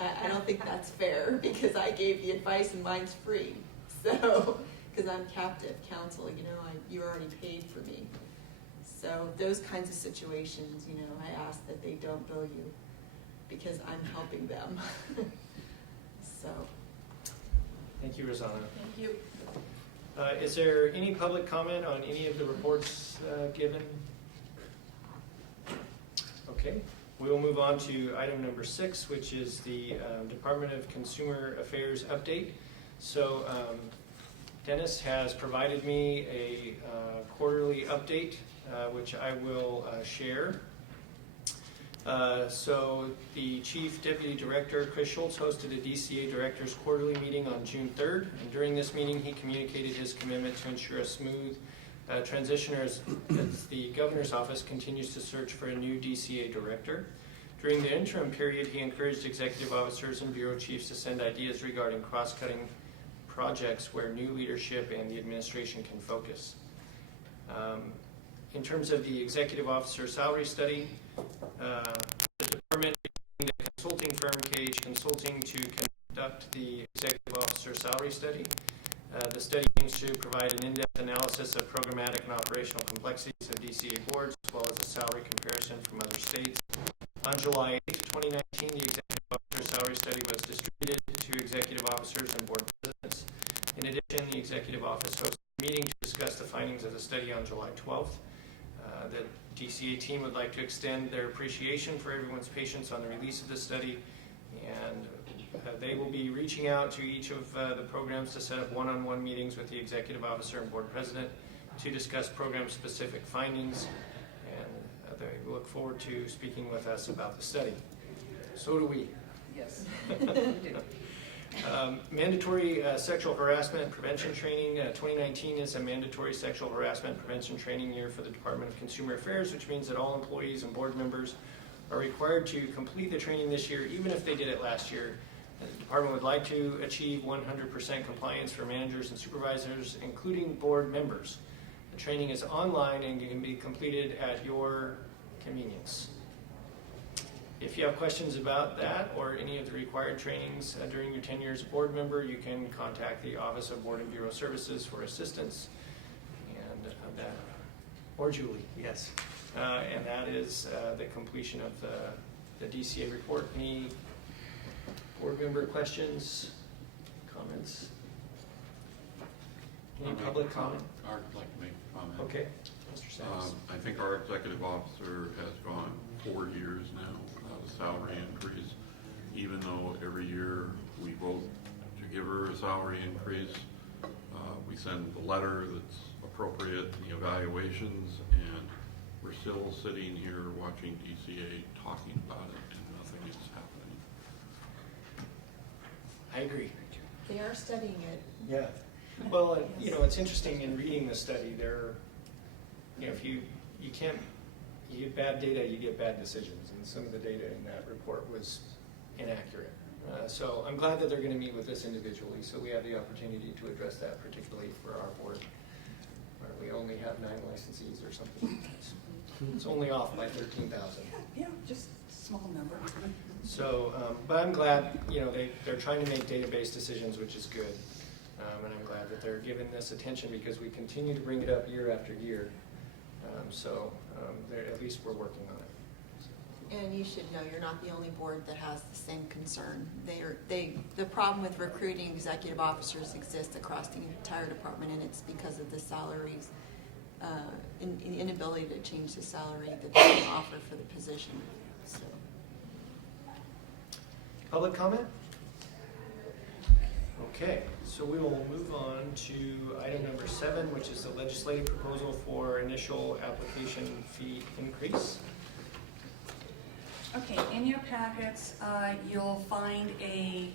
I don't think that's fair, because I gave the advice and mine's free. So, because I'm captive counsel, you know, you already paid for me. So those kinds of situations, you know, I ask that they don't bill you because I'm helping them. So. Thank you, Rosanna. Thank you. Is there any public comment on any of the reports given? Okay, we will move on to item number 6, which is the Department of Consumer Affairs update. So Dennis has provided me a quarterly update, which I will share. So the Chief Deputy Director, Chris Schultz, hosted a DCA Directors Quarterly meeting on June 3rd. And during this meeting, he communicated his commitment to ensure a smooth transition as the Governor's Office continues to search for a new DCA Director. During the interim period, he encouraged executive officers and bureau chiefs to send ideas regarding cross-cutting projects where new leadership and the administration can focus. In terms of the executive officer salary study, the department and the consulting firm KH Consulting to conduct the executive officer salary study. The study aims to provide an in-depth analysis of programmatic and operational complexities of DCA boards, as well as a salary comparison from other states. On July 8th, 2019, the executive officer salary study was distributed to executive officers and board presidents. In addition, the executive office hosted a meeting to discuss the findings of the study on July 12th. The DCA team would like to extend their appreciation for everyone's patience on the release of the study, and they will be reaching out to each of the programs to set up one-on-one meetings with the executive officer and board president to discuss program-specific findings, and they look forward to speaking with us about the study. So do we. Yes. Mandatory sexual harassment prevention training. 2019 is a mandatory sexual harassment prevention training year for the Department of Consumer Affairs, which means that all employees and board members are required to complete the training this year, even if they did it last year. The department would like to achieve 100% compliance for managers and supervisors, including board members. The training is online and can be completed at your convenience. If you have questions about that or any of the required trainings during your tenure as a board member, you can contact the Office of Board and Bureau Services for assistance. And that, or Julie, yes. And that is the completion of the DCA report. Any board member questions, comments? Any public comment? I'd like to make a comment. Okay, Mr. Sams. I think our executive officer has gone 4 years now without a salary increase, even though every year we vote to give her a salary increase. We send the letter that's appropriate in the evaluations, and we're still sitting here watching DCA talking about it, and nothing is happening. I agree. They are studying it. Yeah. Well, you know, it's interesting in reading the study, if you get bad data, you get bad decisions, and some of the data in that report was inaccurate. So I'm glad that they're going to meet with us individually, so we have the opportunity to address that, particularly for our board, where we only have 9 licensees or something. It's only off by 13,000. Yeah, just a small number. So, but I'm glad, they're trying to make database decisions, which is good. And I'm glad that they're giving this attention because we continue to bring it up year after year. At least we're working on it. And you should know, you're not the only board that has the same concern. The problem with recruiting executive officers exists across the entire department, and it's because of the salaries, inability to change the salary that they offer for the position. So. Public comment? Okay, so we will move on to item number 7, which is the legislative proposal for initial application fee increase. Okay, in your packets, you'll find a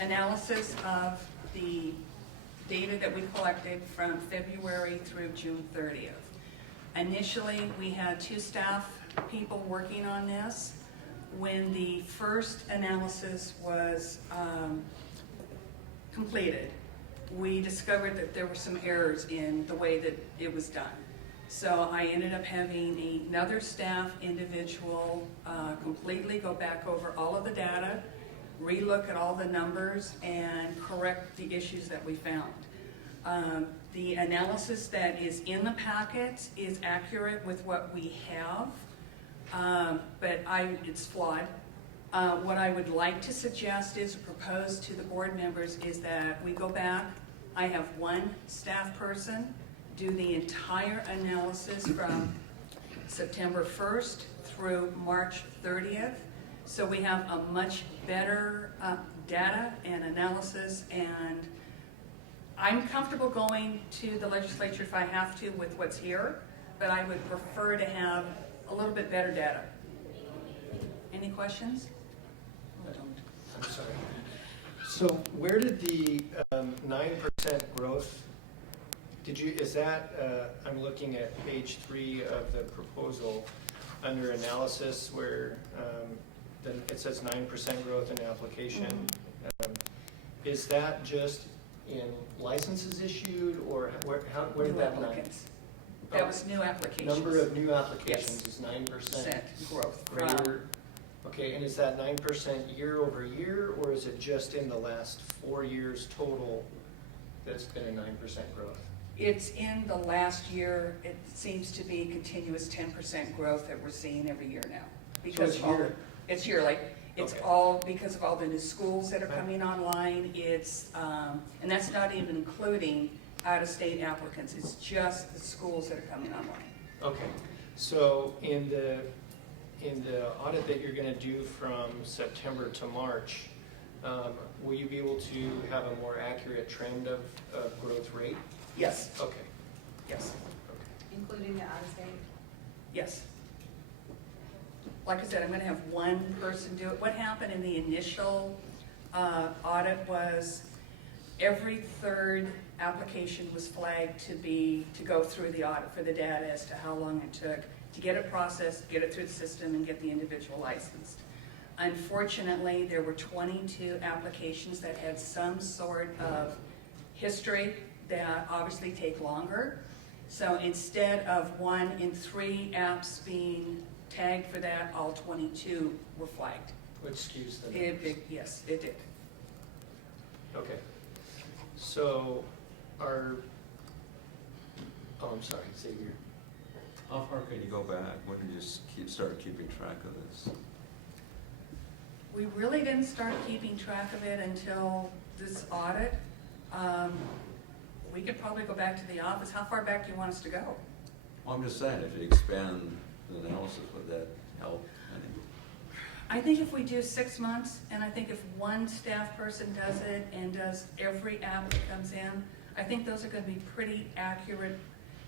analysis of the data that we collected from February through June 30th. Initially, we had 2 staff people working on this. When the first analysis was completed, we discovered that there were some errors in the way that it was done. So I ended up having another staff individual completely go back over all of the data, relook at all the numbers, and correct the issues that we found. The analysis that is in the packet is accurate with what we have, but it's flawed. What I would like to suggest is, propose to the board members, is that we go back. I have 1 staff person do the entire analysis from September 1st through March 30th. So we have a much better data and analysis, and I'm comfortable going to the legislature if I have to with what's here, but I would prefer to have a little bit better data. Any questions? I'm sorry. So where did the 9% growth, I'm looking at page 3 of the proposal under analysis where then it says 9% growth in application. Is that just in licenses issued, or where did New that applicants. That was new applications. Number of new applications is 9% growth. greater. Okay, and is that 9% year over year, or is it just in the last 4 years total that's been a 9% growth? It's in the last year. It seems to be continuous 10% growth that we're seeing every year now. Because it's yearly. It's Okay. all because of all the new schools that are coming online. It's and that's not even including out-of-state applicants. It's just the schools that are coming online. Okay, so in the audit that you're going to do from September to March, will you be able to have a more accurate trend of growth rate? Yes. Okay. Yes. Including the out-of-state? Yes. Like I said, I'm going to have 1 person do it. What happened in the initial audit was every 3rd application was flagged to go through the audit for the data as to how long it took to get it processed, get it through the system, and get the individual licensed. Unfortunately, there were 22 applications that had some sort of history that obviously take longer. So instead of 1 in 3 apps being tagged for that, all 22 were flagged. Which skews the numbers. Yes, it did. Okay. So I'm sorry, Xavier. How far can you go back? When did you start keeping track of this? We really didn't start keeping track of it until this audit. We could probably go back to the office. How far back do you want us to go? Well, I'm just saying, if you expand the analysis, would that help? I think if we do 6 months, and I think if 1 staff person does it and does every app that comes in, I think those are going to be pretty accurate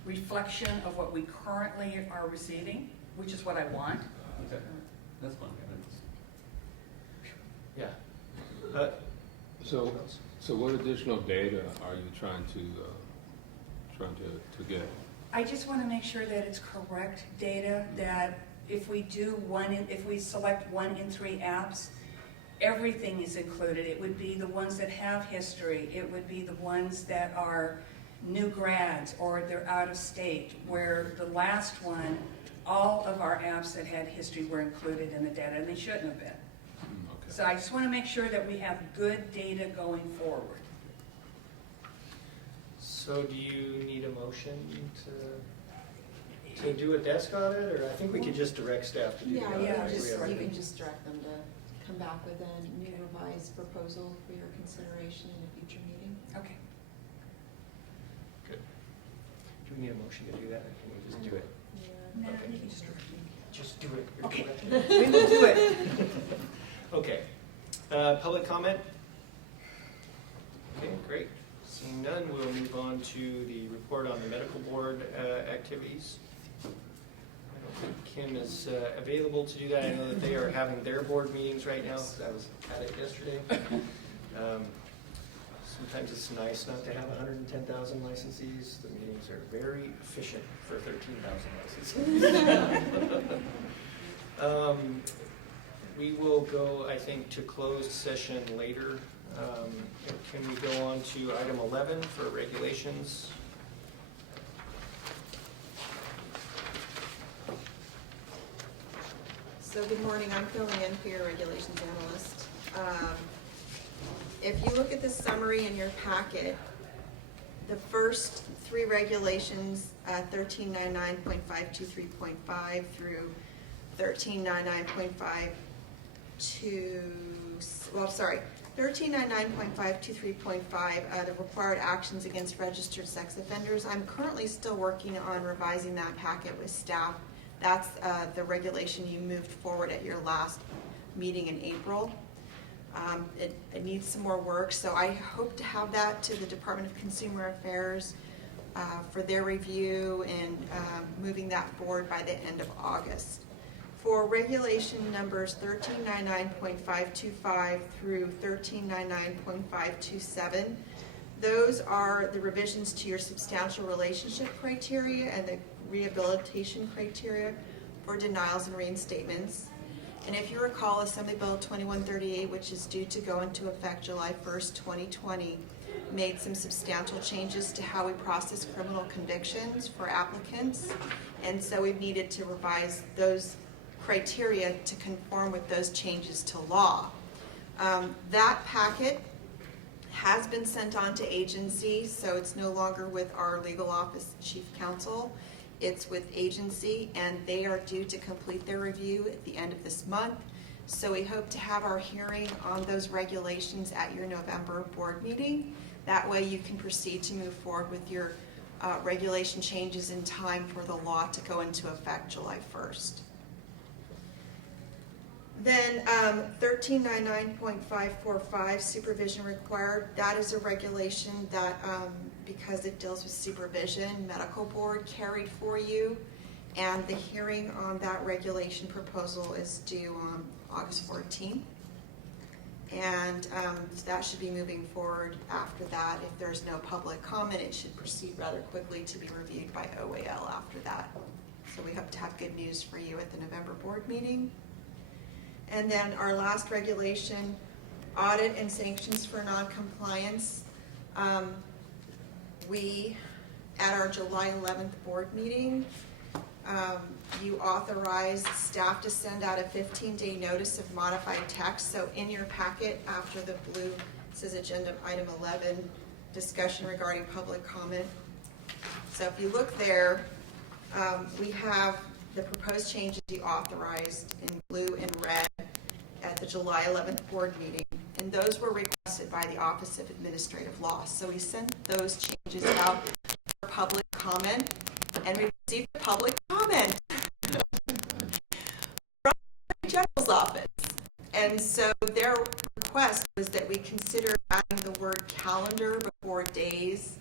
reflection of what we currently are receiving, which is what I want. Okay, that's fine. Yeah. So So what additional data are you trying to get? I just want to make sure that it's correct data, that if we select 1 in 3 apps, everything is included. It would be the ones that have history. It would be the ones that are new grads or they're out of state, where the last one, all of our apps that had history were included in the data, and they shouldn't have been. Okay. So I just want to make sure that we have good data going forward. So do you need a motion to do a desk audit, or I think we could just direct staff to do the Yeah, audit? you Yeah, can Do we just, have you to- can just direct them to come back with a new revised proposal for your consideration in a future meeting. Okay. Good. Do we need a motion to do that, or can we just do it? No, Okay. you can just direct me. Just do it. You're Okay. correct. We will do it. Okay. Public comment? Okay, great. Seeing none, we'll move on to the report on the medical board activities. I don't think Kim is available to do that. I know that they are having their board meetings right now, because I was at it yesterday. Sometimes it's nice not to have 110,000 licensees. The meetings are very efficient for 13,000 licensees. We will go, I think, to closed session later. Can we go on to item 11 for regulations? So good morning, I'm filling in for your regulations analyst. If you look at the summary in your packet, the first 3 regulations, 1399.523.5 through 1399.523.5, the required actions against registered sex offenders. I'm currently still working on revising that packet with staff. That's the regulation you moved forward at your last meeting in April. It needs some more work, so I hope to have that to the Department of Consumer Affairs for their review and moving that forward by the end of August. For regulation numbers 1399.525 through 1399.527, those are the revisions to your substantial relationship criteria and the rehabilitation criteria for denials and reinstatements. And if you recall, Assembly Bill 2138, which is due to go into effect July 1st, 2020, made some substantial changes to how we process criminal convictions for applicants. And so we've needed to revise those criteria to conform with those changes to law. That packet has been sent on to agency, so it's no longer with our legal office chief counsel. It's with agency, and they are due to complete their review at the end of this month. So we hope to have our hearing on those regulations at your November board meeting. That way you can proceed to move forward with your regulation changes in time for the law to go into effect July 1st. Then 1399.545, supervision required. That is a regulation that, because it deals with supervision, medical board carried for you. And the hearing on that regulation proposal is due on August 14th. And that should be moving forward after that. If there's no public comment, it should proceed rather quickly to be reviewed by OAL after that. So we hope to have good news for you at the November board meeting. And then our last regulation, audit and sanctions for noncompliance. We, at our July 11th board meeting, you authorized staff to send out a 15-day notice of modified text. So in your packet, after the blue says agenda item 11, discussion regarding public comment. So if you look there, we have the proposed changes you authorized in blue and red at the July 11th board meeting, and those were requested by the Office of Administrative Law. So we sent those changes out for public comment, and we received public comment from the General's office. And so their request was that we consider adding the word calendar before days.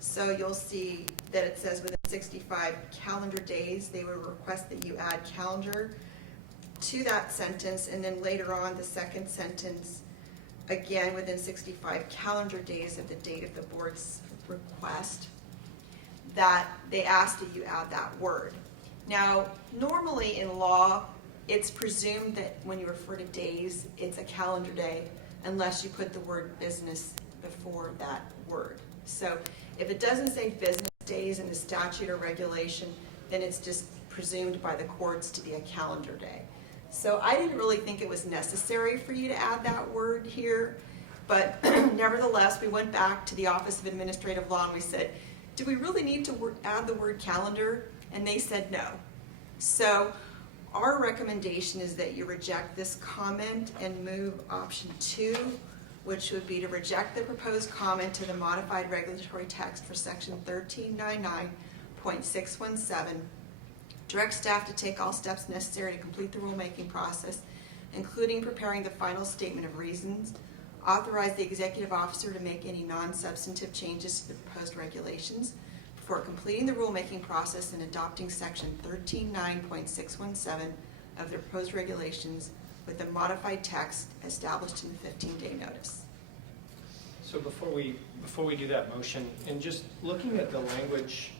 So you'll see that it says within 65 calendar days, they would request that you add calendar to that sentence, and then later on, the second sentence again, within 65 calendar days of the date of the board's request, that they ask that you add that word. Now, normally in law, it's presumed that when you refer to days, it's a calendar day, unless you put the word business before that word. So if it doesn't say business days in the statute or regulation, then it's just presumed by the courts to be a calendar day. So I didn't really think it was necessary for you to add that word here, but nevertheless, we went back to the Office of Administrative Law and we said, do we really need to add the word calendar? And they said no. So our recommendation is that you reject this comment and move option 2, which would be to reject the proposed comment to the modified regulatory text for section 1399.617. Direct staff to take all steps necessary to complete the rulemaking process, including preparing the final statement of reasons. Authorize the executive officer to make any non-substantive changes to the proposed regulations before completing the rulemaking process and adopting section 13.9.617 of the proposed regulations with the modified text established in the 15-day notice. So before we do that motion, and just looking at the language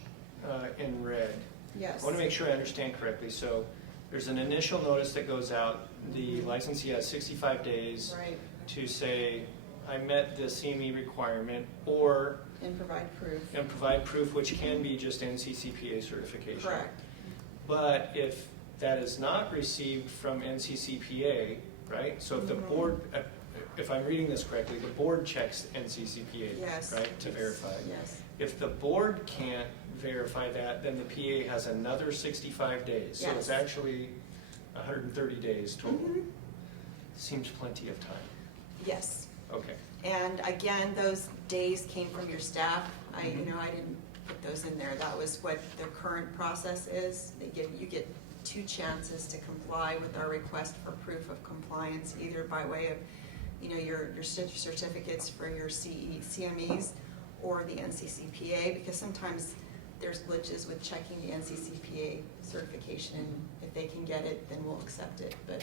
in red, Yes. I want to make sure I understand correctly. So there's an initial notice that goes out. The licensee has 65 days Right. to say, I met the CME requirement, or And provide proof. and provide proof, which can be just NCCPA certification. Correct. But if that is not received from NCCPA, right? So if the board, if I'm reading this correctly, the board checks NCCPA, Yes. right, to verify. Yes. If the board can't verify that, then the PA has another 65 days. So it's Yes. actually 130 days total. Mhm. Seems plenty of time. Yes. Okay. And again, those days came from your staff. I didn't put those in there. That was what the current process is. You get 2 chances to comply with our request for proof of compliance, either by way of, your certificates for your CMEs or the NCCPA, because sometimes there's glitches with checking the NCCPA certification, and if they can get it, then we'll accept it. But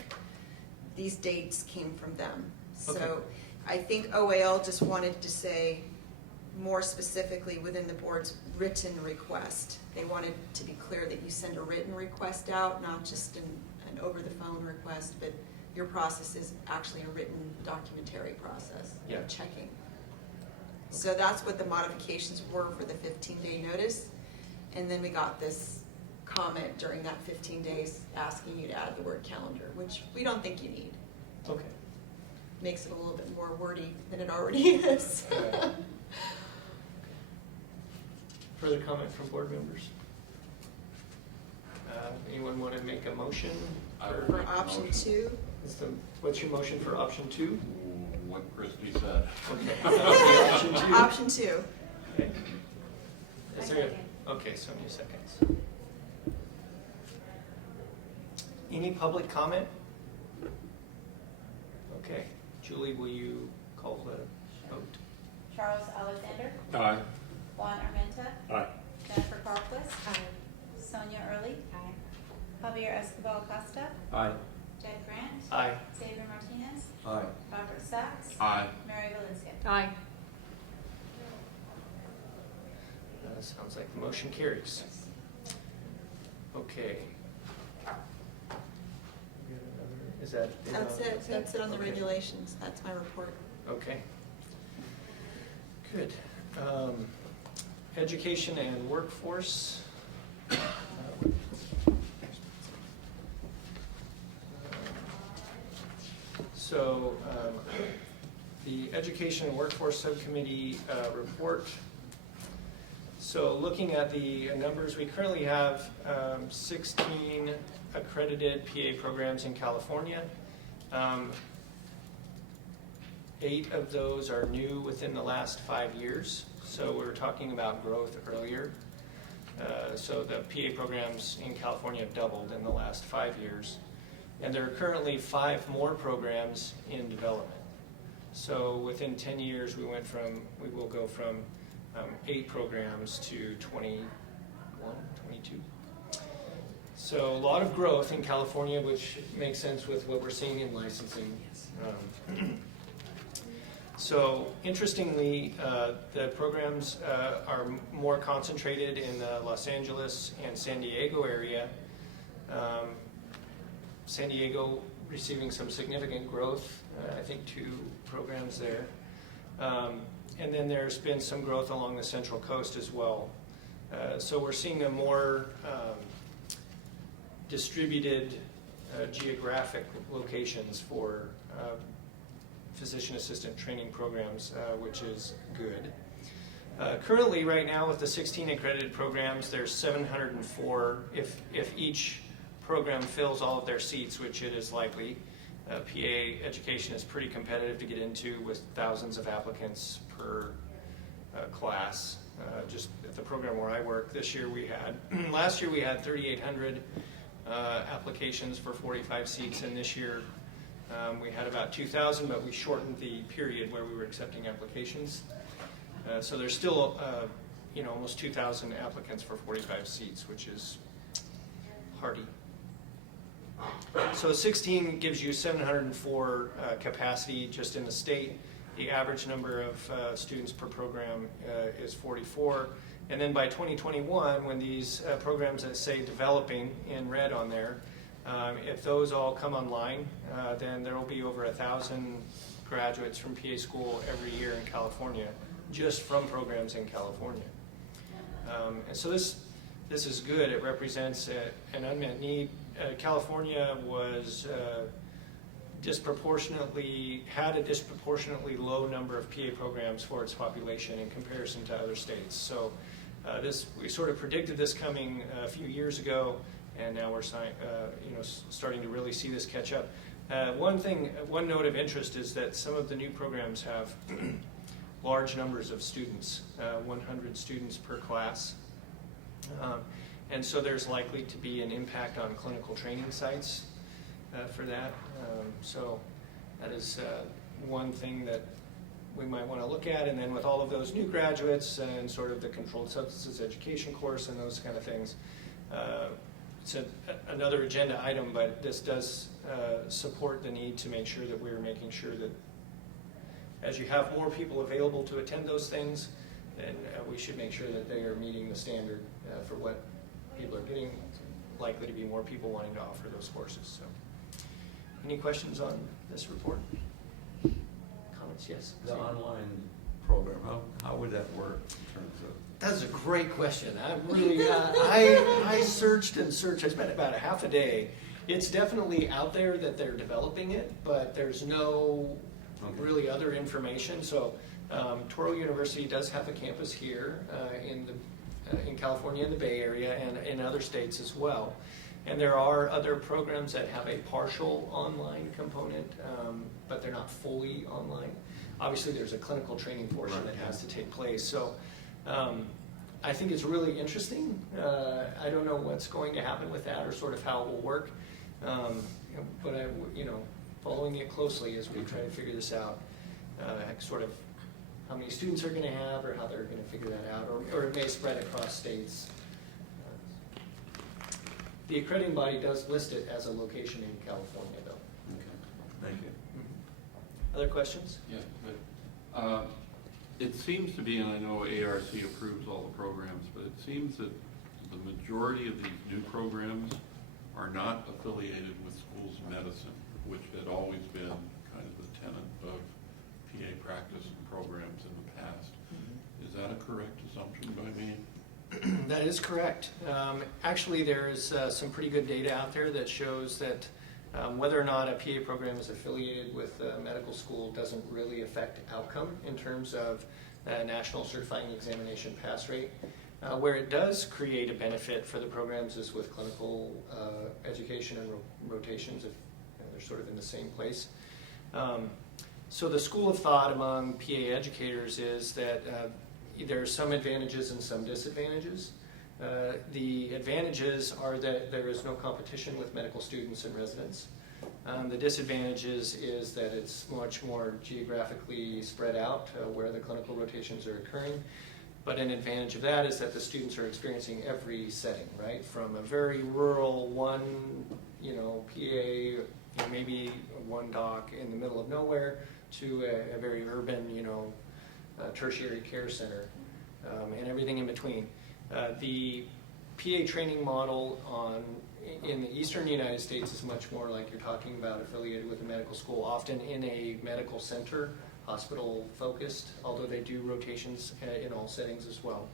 these dates came from them. Okay. So I think OAL just wanted to say more specifically within the board's written request. They wanted to be clear that you send a written request out, not just an over-the-phone request, but your process is actually a written documentary process Yeah. of checking. So that's what the modifications were for the 15-day notice. And then we got this comment during that 15 days asking you to add the word calendar, which we don't think you need. Okay. Makes it a little bit more wordy than it already is. Right. Further comment from board members? Anyone want to make a motion? For option 2, What's your motion for option 2? What Christie said. Okay. Option 2. option 2. Okay. I Is there second. okay, Sonia seconds. Any public comment? Okay. Julie, will you call the vote? Charles Alexander, Aye. Juan Armenta, Aye. Jennifer Carlquist, Sonia Early, Javier Escobar Acosta, Aye. Jed Grant, Aye. Xavier Martinez, Aye. Robert Sachs, Aye. Mary Valencia. Aye. Sounds like the motion carries. Okay. Is that? That's it. That's it on the Okay. regulations. That's my report. Okay. Good. Education and workforce. So the Education and Workforce Subcommittee report. So looking at the numbers, we currently have 16 accredited PA programs in California. 8 of those are new within the last 5 years. So we were talking about growth earlier. So the PA programs in California have doubled in the last 5 years. And there are currently 5 more programs in development. So within 10 years, we will go from 8 programs to 21, 22. So a lot of growth in California, which makes sense with what we're seeing in licensing. So interestingly, the programs are more concentrated in the Los Angeles and San Diego area. San Diego receiving some significant growth, I think 2 programs there. And then there's been some growth along the Central Coast as well. So we're seeing a more distributed geographic locations for physician assistant training programs, which is good. Currently, right now, with the 16 accredited programs, there's 704. If each program fills all of their seats, which it is likely, PA education is pretty competitive to get into with thousands of applicants per class. Just at the program where I work, this year we had, last year we had 3,800 applications for 45 seats, and this year we had about 2,000, but we shortened the period where we were accepting applications. So there's still, almost 2,000 applicants for 45 seats, which is hearty. So 16 gives you 704 capacity just in the state. The average number of students per program is 44. And then by 2021, when these programs that say developing in red on there, if those all come online, then there will be over 1,000 graduates from PA school every year in California, just from programs in California. And so this is good. It represents an unmet need. California was had a disproportionately low number of PA programs for its population in comparison to other states. So we sort of predicted this coming a few years ago, and now we're starting to really see this catch up. One note of interest is that some of the new programs have large numbers of students, 100 students per class. And so there's likely to be an impact on clinical training sites for that. So that is one thing that we might want to look at. And then with all of those new graduates and sort of the controlled substances education course and those kind of things, it's another agenda item, but this does support the need to make sure that we're making sure that as you have more people available to attend those things, then we should make sure that they are meeting the standard for what people are getting. Likely to be more people wanting to offer those courses. So, any questions on this report? Comments? Yes. The online program, how would that work in terms of? That's a great question. I searched and searched. I spent about a half a day. It's definitely out there that they're developing it, but there's no really other information. So Toro University does have a campus here in California, in the Bay Area, and in other states as well. And there are other programs that have a partial online component, but they're not fully online. Obviously, there's a clinical training portion that has to take place. So I think it's really interesting. I don't know what's going to happen with that or sort of how it will work. But following it closely as we try to figure this out, sort of how many students are going to have or how they're going to figure that out, or it may spread across states. The accrediting body does list it as a location in California, though. Okay, thank you. Other questions? Yeah, but it seems to be, and I know ARC approves all the programs, but it seems that the majority of these new programs are not affiliated with schools of medicine, which had always been kind of the tenet of PA practice and programs in the past. Is that a correct assumption by me? That is correct. Actually, there is some pretty good data out there that shows that whether or not a PA program is affiliated with a medical school doesn't really affect outcome in terms of national certifying examination pass rate. Where it does create a benefit for the programs is with clinical education and rotations, if they're sort of in the same place. So the school of thought among PA educators is that there are some advantages and some disadvantages. The advantages are that there is no competition with medical students and residents. The disadvantages is that it's much more geographically spread out where the clinical rotations are occurring. But an advantage of that is that the students are experiencing every setting, right? From a very rural PA, maybe one doc in the middle of nowhere, to a very urban, tertiary care center, and everything in between. The PA training model in the eastern United States is much more like you're talking about, affiliated with a medical school, often in a medical center, hospital focused, although they do rotations in all settings as well.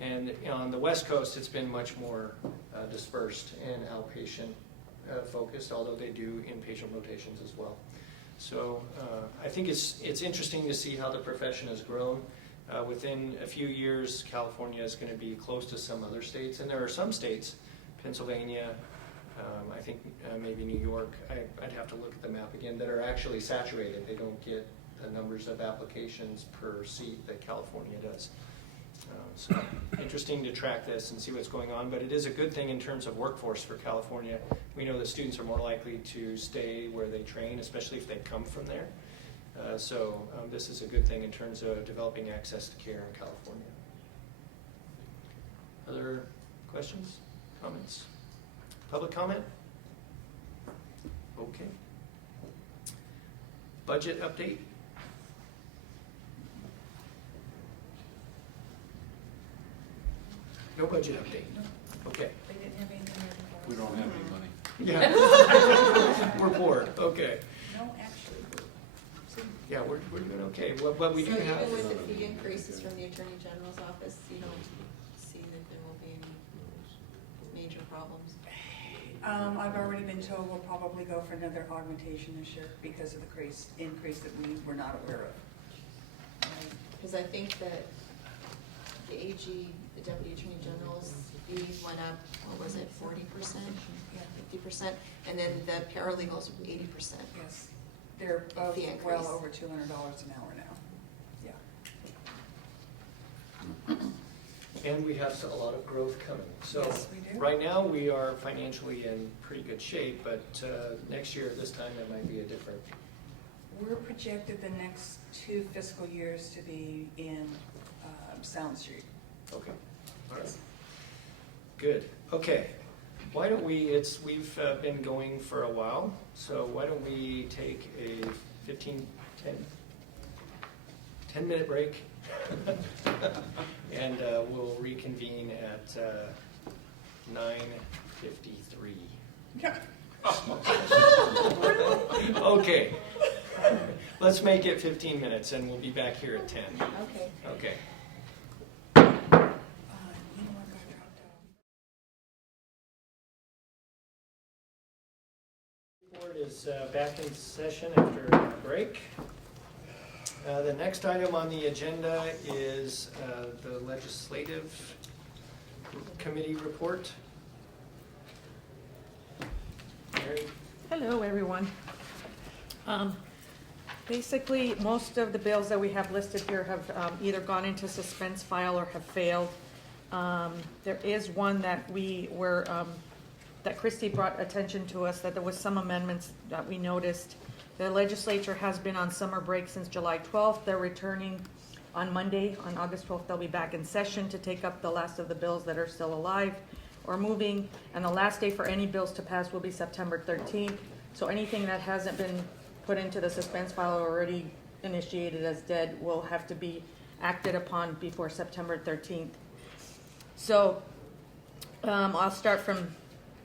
And on the West Coast, it's been much more dispersed and outpatient focused, although they do inpatient rotations as well. So I think it's interesting to see how the profession has grown. Within a few years, California is going to be close to some other states, and there are some states, Pennsylvania, I think maybe New York, I'd have to look at the map again, that are actually saturated. They don't get the numbers of applications per seat that California does. So interesting to track this and see what's going on, but it is a good thing in terms of workforce for California. We know that students are more likely to stay where they train, especially if they come from there. So this is a good thing in terms of developing access to care in California. Other questions, comments? Public comment? Okay. Budget update? No budget update? Okay. They didn't have anything there before. We don't have any money. Yeah. We're bored, okay. No, actually. Yeah, we're doing okay. What we do So have. even with the fee increases from the Attorney General's office, you don't see that there will be any major problems? I've already been told we'll probably go for another augmentation this year because of the increase that we were not aware of. Because I think that the AG, the Deputy Attorney General's fees went up, what was it, 40%? Yeah. 50%? And then the paralegals were 80%. Yes, they're both The increase. well over $200 an hour now. Yeah. And we have a lot of growth coming. So Yes, we do. right now we are financially in pretty good shape, but next year at this time it might be a different. We're projected the next 2 fiscal years to be in sound street. Okay. All right. Good. Okay. Why don't we've been going for a while, so why don't we take a 10-minute break and we'll reconvene at 9:53. Yeah. Okay. Let's make it 15 minutes and we'll be back here at 10. Okay. Okay. You know what got dropped off? Board is back in session after a break. The next item on the agenda is the Legislative Committee report. Mary? Hello, everyone. Basically, most of the bills that we have listed here have either gone into suspense file or have failed. There is one that that Christy brought attention to us, that there was some amendments that we noticed. The legislature has been on summer break since July 12th. They're returning on Monday, on August 12th. They'll be back in session to take up the last of the bills that are still alive or moving. And the last day for any bills to pass will be September 13th. So anything that hasn't been put into the suspense file or already initiated as dead will have to be acted upon before September 13th. So I'll start from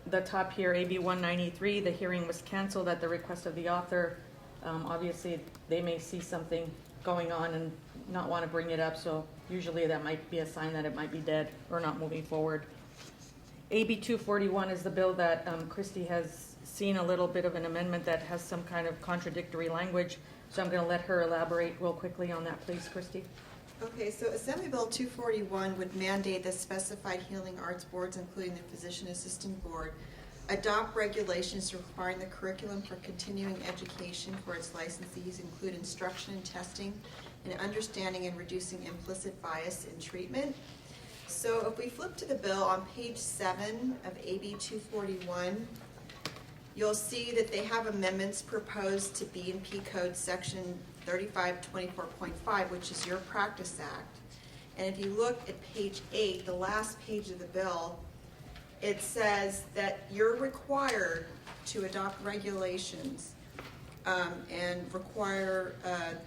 the top here. AB 193, the hearing was canceled at the request of the author. Obviously, they may see something going on and not want to bring it up, so usually that might be a sign that it might be dead or not moving forward. AB 241 is the bill that Christy has seen a little bit of an amendment that has some kind of contradictory language, so I'm going to let her elaborate real quickly on that, please, Christy. Okay, so Assembly Bill 241 would mandate that specified healing arts boards, including the Physician Assistant Board, adopt regulations requiring the curriculum for continuing education for its licensees include instruction and testing and understanding and reducing implicit bias in treatment. So if we flip to the bill on page 7 of AB 241, you'll see that they have amendments proposed to B&P Code section 3524.5, which is your Practice Act. And if you look at page 8, the last page of the bill, it says that you're required to adopt regulations and require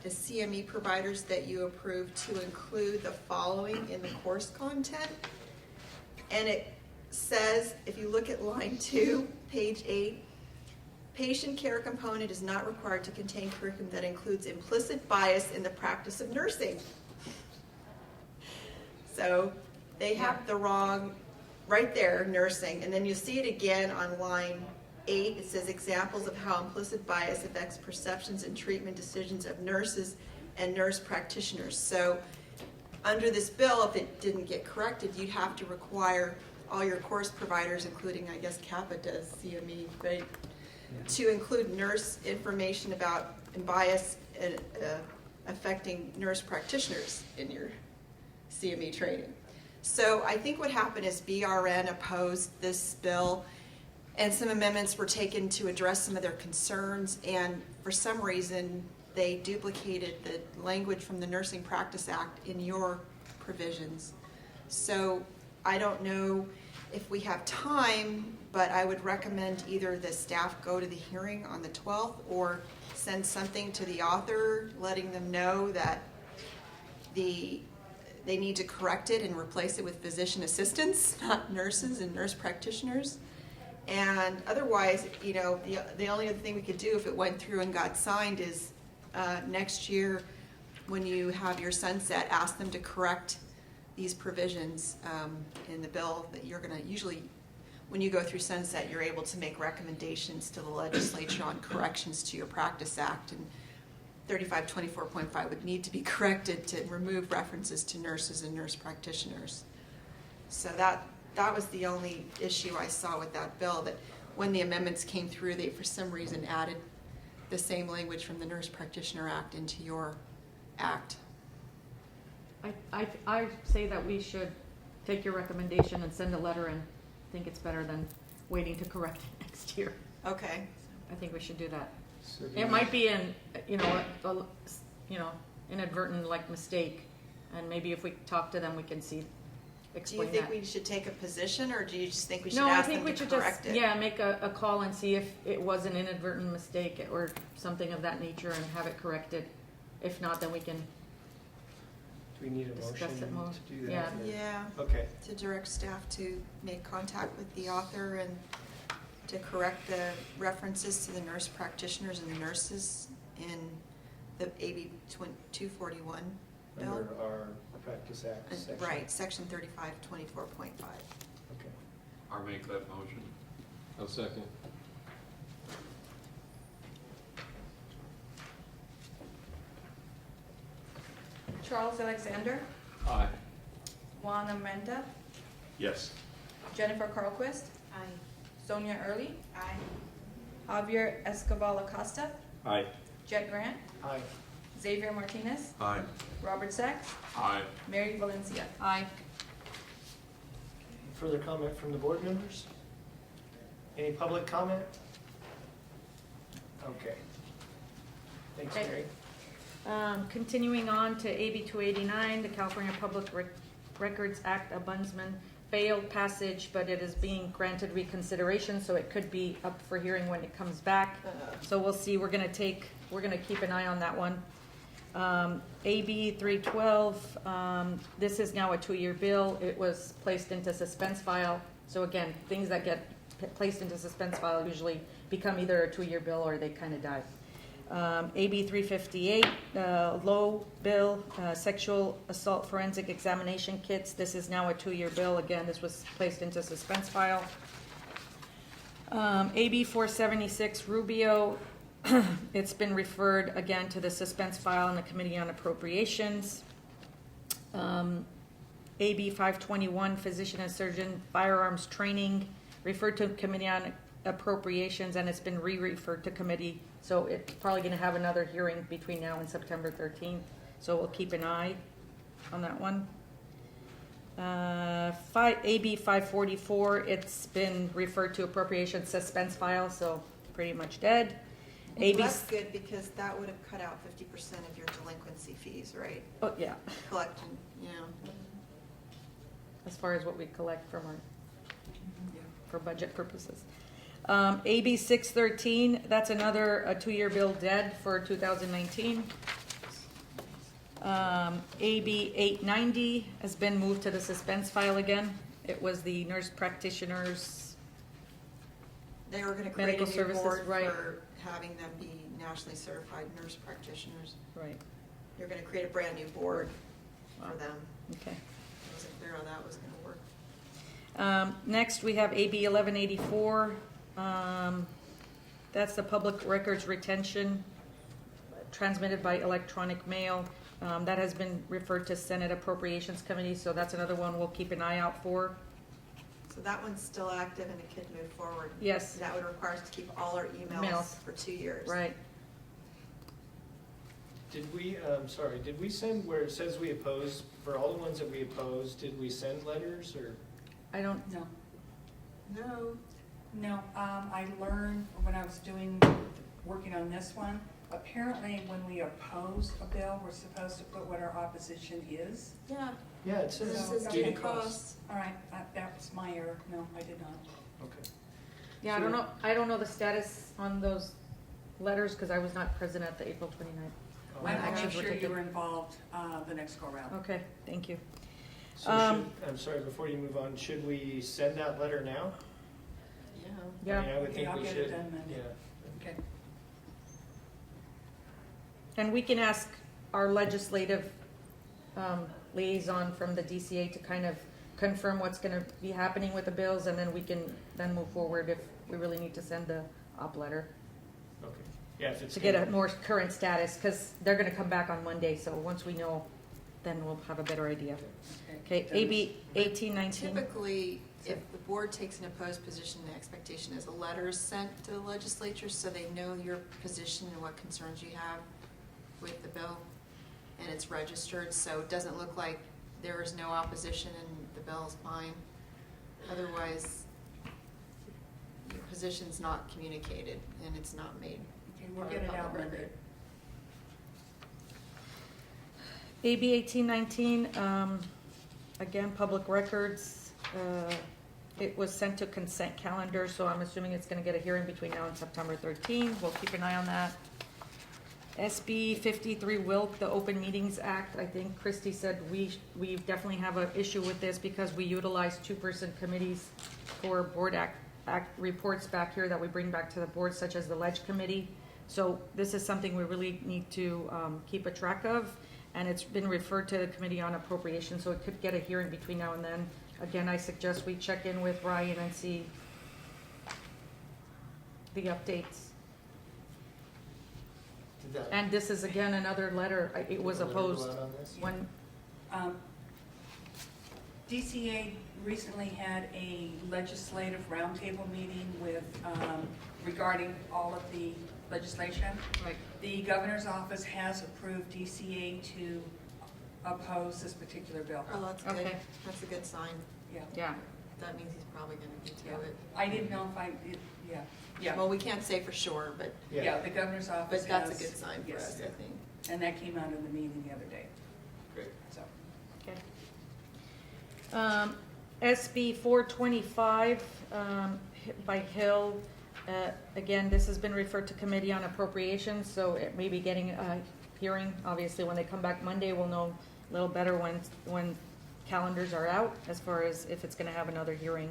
the CME providers that you approve to include the following in the course content. And it says, if you look at line 2, page 8, patient care component is not required to contain curriculum that includes implicit bias in the practice of nursing. So they have the wrong, right there, nursing, and then you see it again on line 8. It says examples of how implicit bias affects perceptions and treatment decisions of nurses and nurse practitioners. So under this bill, if it didn't get corrected, you'd have to require all your course providers, including, I guess, Kappa does, CME, right, to include nurse information about bias affecting nurse practitioners in your CME training. So I think what happened is BRN opposed this bill, and some amendments were taken to address some of their concerns, and for some reason they duplicated the language from the Nursing Practice Act in your provisions. So I don't know if we have time, but I would recommend either the staff go to the hearing on the 12th or send something to the author letting them know that they need to correct it and replace it with physician assistants, not nurses and nurse practitioners. And otherwise, you know, the only other thing we could do if it went through and got signed is next year when you have your sunset, ask them to correct these provisions in the bill that you're going to usually, when you go through sunset, you're able to make recommendations to the legislature on corrections to your Practice Act, and 3524.5 would need to be corrected to remove references to nurses and nurse practitioners. So that was the only issue I saw with that bill, that when the amendments came through, they for some reason added the same language from the Nurse Practitioner Act into your act. I say that we should take your recommendation and send a letter, and think it's better than waiting to correct it next year. Okay. I think we should do that. So do It you- might be an, inadvertent like mistake, and maybe if we talk to them, we can see, Do you explain think that. we should take a position, or do you just think we should No, I ask think them we to should correct just, it? yeah, make a call and see if it was an inadvertent mistake or something of that nature and have it corrected. If not, then we can, Do we need a discuss motion it more. to do that? Yeah. or- Yeah, Okay. to direct staff to make contact with the author and to correct the references to the nurse practitioners and the nurses in the AB 241 bill. Under our Practice Act section. Right, section 3524.5. Okay. I'll make that motion. I'll second. Charles Alexander, Aye. Juan Amenta, Yes. Jennifer Carlquist, Aye. Sonia Early, Aye. Javier Escobar Acosta, Aye. Jet Grant, Aye. Xavier Martinez, Aye. Robert Sachs, Aye. Mary Valencia. aye. Further comment from the board members? Any public comment? Okay. Thanks, Okay. Mary. Continuing on to AB 289, the California Public Records Act Ombudsman failed passage, but it is being granted reconsideration, so it could be up for hearing when it comes back. So we'll see, we're gonna keep an eye on that one. AB 312, this is now a 2-year bill. It was placed into suspense file. So again, things that get placed into suspense file usually become either a 2-year bill or they kind of die. AB 358, low bill, sexual assault forensic examination kits. This is now a 2-year bill. Again, this was placed into suspense file. AB 476, Rubio, it's been referred again to the suspense file in the Committee on Appropriations. AB 521, physician and surgeon firearms training, referred to Committee on Appropriations, and it's been re-referred to committee. So it's probably going to have another hearing between now and September 13th. So we'll keep an eye on that one. AB 544, it's been referred to appropriations suspense file, so pretty much dead. Well, AB, that's good, because that would have cut out 50% of your delinquency fees, right? oh yeah, Collecting, you know. as far as what we collect from our, for budget purposes. AB 613, that's another 2-year bill dead for 2019. AB 890 has been moved to the suspense file again. It was the nurse practitioners. They were gonna create Medical a new services, board right. for having them be nationally certified nurse practitioners. Right. You're gonna create a brand new board Wow. for them. Okay. It wasn't clear how that was gonna work. Next, we have AB 1184. That's the public records retention transmitted by electronic mail. That has been referred to Senate Appropriations Committee, so that's another one we'll keep an eye out for. So that one's still active and it could move forward. Yes. That would require us to keep all our emails Mails. for 2 years. Right. Did we, did we send where it says we oppose, for all the ones that we opposed, did we send letters or? I don't, No. No, No, I learned when I was working on this one, apparently when we oppose a bill, we're supposed to put what our opposition is. yeah, Yeah, it this says is due to due to cost. cost. All right, that was my error. No, I did not. Okay. yeah, I don't know the status on those letters because I was not present at the April 29th. When I'm actions were sure you taken. were involved the next go around. Okay, thank you. So I'm sorry, before you move on, should we send that letter now? Yeah. Yeah. I mean, I would Okay, think I'll we get should. it done then. Yeah. Okay. And we can ask our legislative liaison from the DCA to kind of confirm what's going to be happening with the bills, and then we can then move forward if we really need to send the op letter Okay. Yeah, if it's. to get a more current status, because they're going to come back on Monday, so once we know, then we'll have a better idea. Okay, AB 1819. Typically, if the board takes an opposed position, the expectation is a letter is sent to the legislature so they know your position and what concerns you have with the bill, and it's registered, so it doesn't look like there is no opposition and the bill is fine. Otherwise, your position's not communicated and it's not made. Okay, we'll part get of it out public Monday. record. AB 1819, again, public records. It was sent to consent calendar, so I'm assuming it's going to get a hearing between now and September 13. We'll keep an eye on that. SB 53 Wilk, the Open Meetings Act. I think Christie said we definitely have an issue with this because we utilize 2-person committees for board act reports back here that we bring back to the board, such as the Ledge Committee. So this is something we really need to keep a track of, and it's been referred to the Committee on Appropriations, so it could get a hearing between now and then. Again, I suggest we check in with Ryan and see the updates. Did that- And this is again another letter, it was did the letter go opposed out on this? when, DCA recently had a legislative roundtable meeting with, regarding all of the legislation. right, The governor's office has approved DCA to oppose this particular bill. Oh, that's good. Okay. That's a good sign. Yeah. yeah. That means he's probably gonna veto it. I didn't know if yeah. Well, we can't say for sure, but, Yeah, the governor's office but has. that's a good sign for yes, us, I think. And that came out in the meeting the other day, Great. so. Okay. SB 425 by Hill. Again, this has been referred to Committee on Appropriations, so it may be getting a hearing. Obviously, when they come back Monday, we'll know a little better when calendars are out as far as if it's going to have another hearing.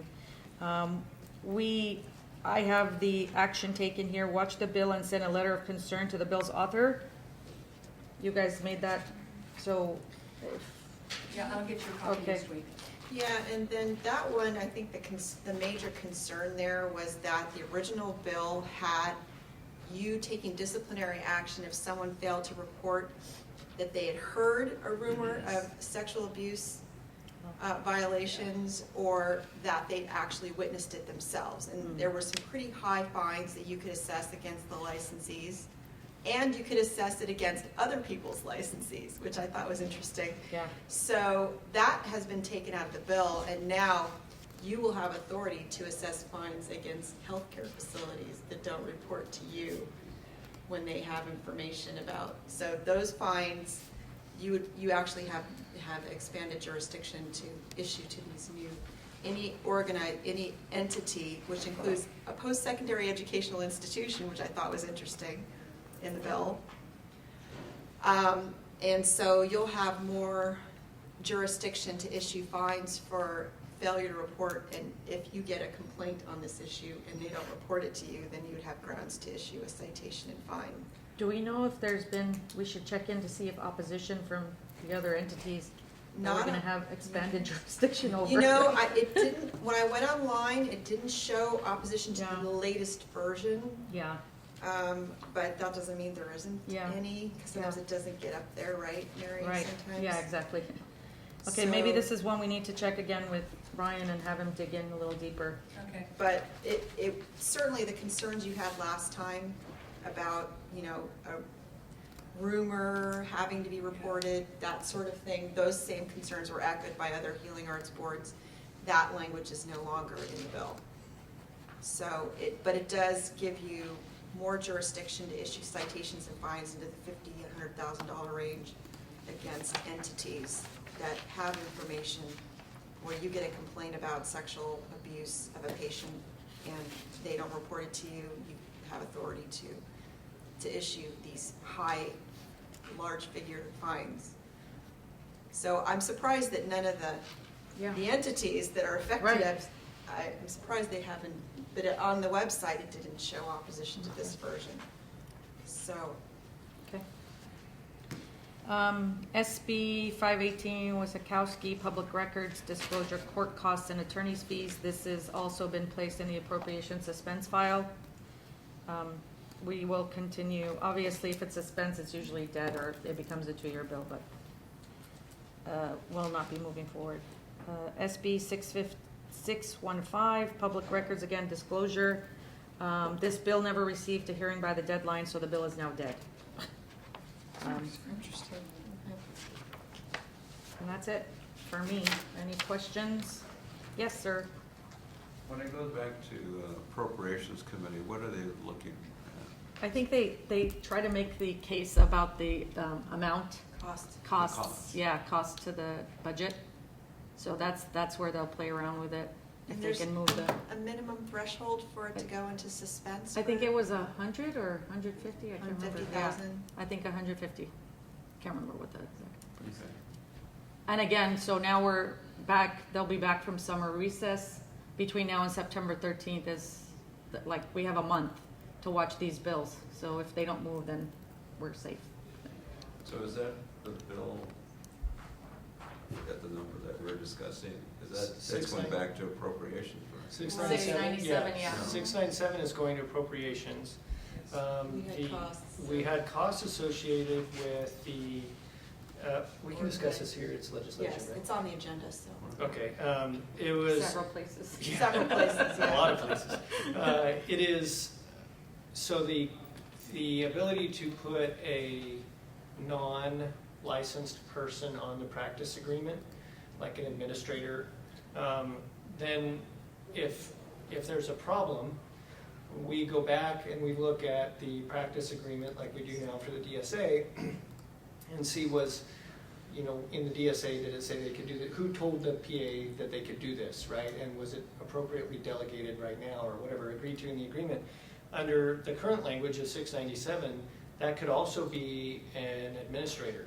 I have the action taken here. Watch the bill and send a letter of concern to the bill's author. You guys made that, so. Yeah, I'll get your copy Okay. next week. Yeah, and then that one, I think the major concern there was that the original bill had you taking disciplinary action if someone failed to report that they had heard a rumor of sexual abuse violations, or that they'd actually witnessed it themselves. And there were some pretty high fines that you could assess against the licensees, and you could assess it against other people's licensees, which I thought was interesting. Yeah. So that has been taken out of the bill, and now you will have authority to assess fines against healthcare facilities that don't report to you when they have information about. So those fines, you actually have expanded jurisdiction to issue to these new any entity, which includes a post-secondary educational institution, which I thought was interesting in the bill. And so you'll have more jurisdiction to issue fines for failure to report, and if you get a complaint on this issue and they don't report it to you, then you would have grounds to issue a citation and fine. Do we know if there's been, we should check in to see if opposition from the other entities that we're Not gonna a- have expanded jurisdiction over? You know, it didn't, when I went online, it didn't show opposition to Yeah. the latest version, Yeah, but that doesn't mean there isn't Yeah. any, because sometimes Yeah. it doesn't get up there, right, Mary, right, sometimes? yeah, exactly. Okay, maybe So- this is one we need to check again with Ryan and have him dig in a little deeper. Okay. But it, certainly the concerns you had last time about, you know, a rumor having to be reported, that sort of thing, those same concerns were echoed by other healing arts boards. That language is no longer in the bill. So but it does give you more jurisdiction to issue citations and fines into the $50,000 to $100,000 range against entities that have information where you get a complaint about sexual abuse of a patient and they don't report it to you, you have authority to issue these large figure fines. So I'm surprised that none of the entities that are affected, Right. I'm surprised they haven't, but on the website it didn't show opposition to this version. So, Okay. SB 518 Wasikowski, Public Records, Disclosure, Court Costs and Attorney's Fees. This has also been placed in the appropriation suspense file. We will continue, obviously if it's suspense, it's usually dead or it becomes a 2-year bill, but will not be moving forward. SB 615, Public Records, again, disclosure. This bill never received a hearing by the deadline, so the bill is now dead. interesting. And that's it for me. Any questions? Yes, sir. When it goes back to appropriations committee, what are they looking at? I think they try to make the case about the amount, Cost. costs, costs to the budget. So that's where they'll play around with it, if And they there's can move the, a minimum threshold for it to go into suspense? I think it was 100 or 150, I can't remember. 150,000? I think 150. Can't remember what the exact. Okay. And again, so now we're back, they'll be back from summer recess. Between now and September 13th is, like, we have a month to watch these bills. So if they don't move, then we're safe. So is that the bill, I forget the number that we're discussing, that's going back to appropriations, right? 697, yeah. 697 is going to appropriations. We had costs. We had costs associated with the, we can discuss this here, it's legislation, Yes, right? it's on the agenda, so. Okay, it was. Several places. Yeah. Several places, A yeah. lot of places. It is, so the ability to put a non-licensed person on the practice agreement, like an administrator, then if there's a problem, we go back and we look at the practice agreement like we do now for the DSA and see in the DSA, did it say they could do that? Who told the PA that they could do this, right? And was it appropriately delegated right now or whatever, agreed to in the agreement? Under the current language of 697, that could also be an administrator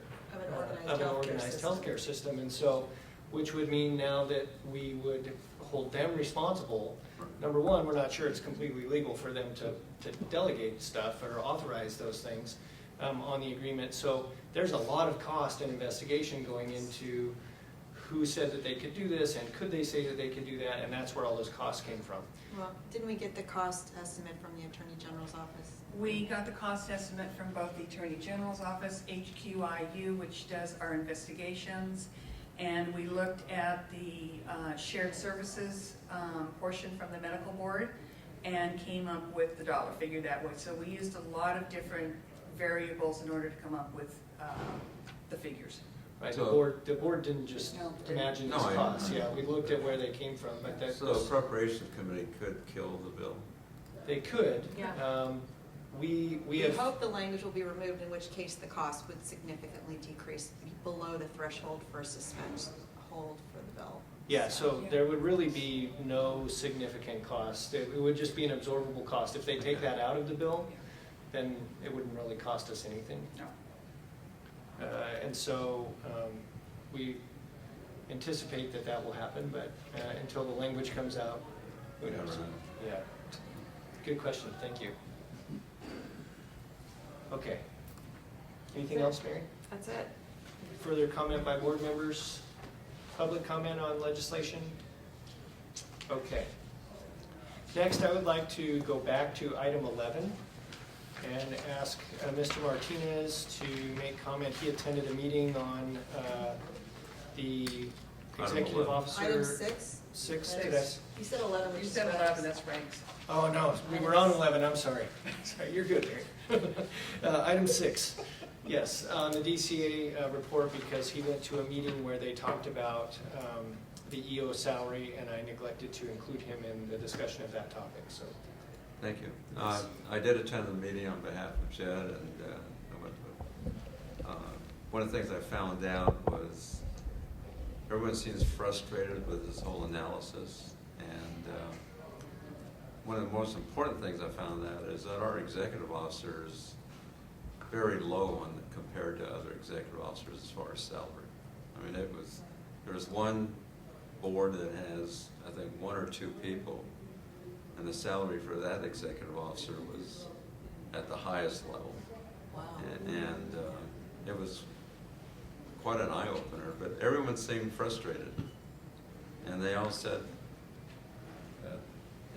Of an organized healthcare system. And so, which would mean now that we would hold them responsible. Number one, we're not sure it's completely legal for them to delegate stuff or authorize those things on the agreement. So there's a lot of cost and investigation going into who said that they could do this and could they say that they could do that, and that's where all those costs came from. Well, didn't we get the cost estimate from the Attorney General's office? We got the cost estimate from both the Attorney General's office, HQIU, which does our investigations, and we looked at the shared services portion from the medical board and came up with the dollar figure that way. So we used a lot of different variables in order to come up with the figures. Right, So- the board didn't just No, imagine No, these I- costs. Yeah, we looked at where they came from, but that So the appropriations committee could kill the bill. they could. Yeah. We We have. hope the language will be removed, in which case the cost would significantly decrease below the threshold for a suspense hold for the bill. Yeah, so there would really be no significant cost. It would just be an absorbable cost. If they take that out of the bill, then it wouldn't really cost us anything. No. And so we anticipate that that will happen, but until the language comes out, who Yeah, knows? right. Yeah. Good question, thank you. Okay. Anything else, Mary? That's it. Further comment by board members? Public comment on legislation? Okay. Next, I would like to go back to item 11 and ask Mr. Martinez to make comment. He attended a meeting on the executive 11. officer. Item 6? Six, did I? You said 11. You which is said regs. 11, that's regs. Oh, no, we were on 11, I'm sorry. Sorry, you're good, Mary. Item 6, yes, on the DCA report, because he went to a meeting where they talked about the EO salary, and I neglected to include him in the discussion of that topic, so. Thank you. I did attend the meeting on behalf of Jed, and I went to, one of the things I found out was everyone seems frustrated with this whole analysis, and one of the most important things I found out is that our executive officer is very low compared to other executive officers as far as salary. I mean, there's one board that has, I think, 1 or 2 people, and the salary for that executive officer was at the highest level. Wow. And it was quite an eye-opener, but everyone seemed frustrated. And they all said that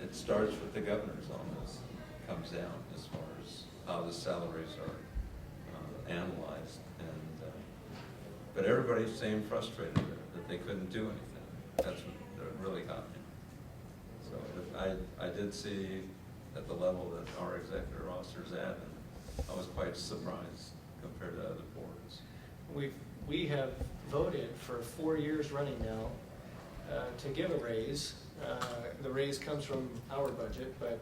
it starts with the governor's office, comes down as far as how the salaries are analyzed. And but everybody seemed frustrated that they couldn't do anything. That's what really got me. So I did see at the level that our executive officer's at, and I was quite surprised compared to other boards. We have voted for 4 years running now to give a raise. The raise comes from our budget, but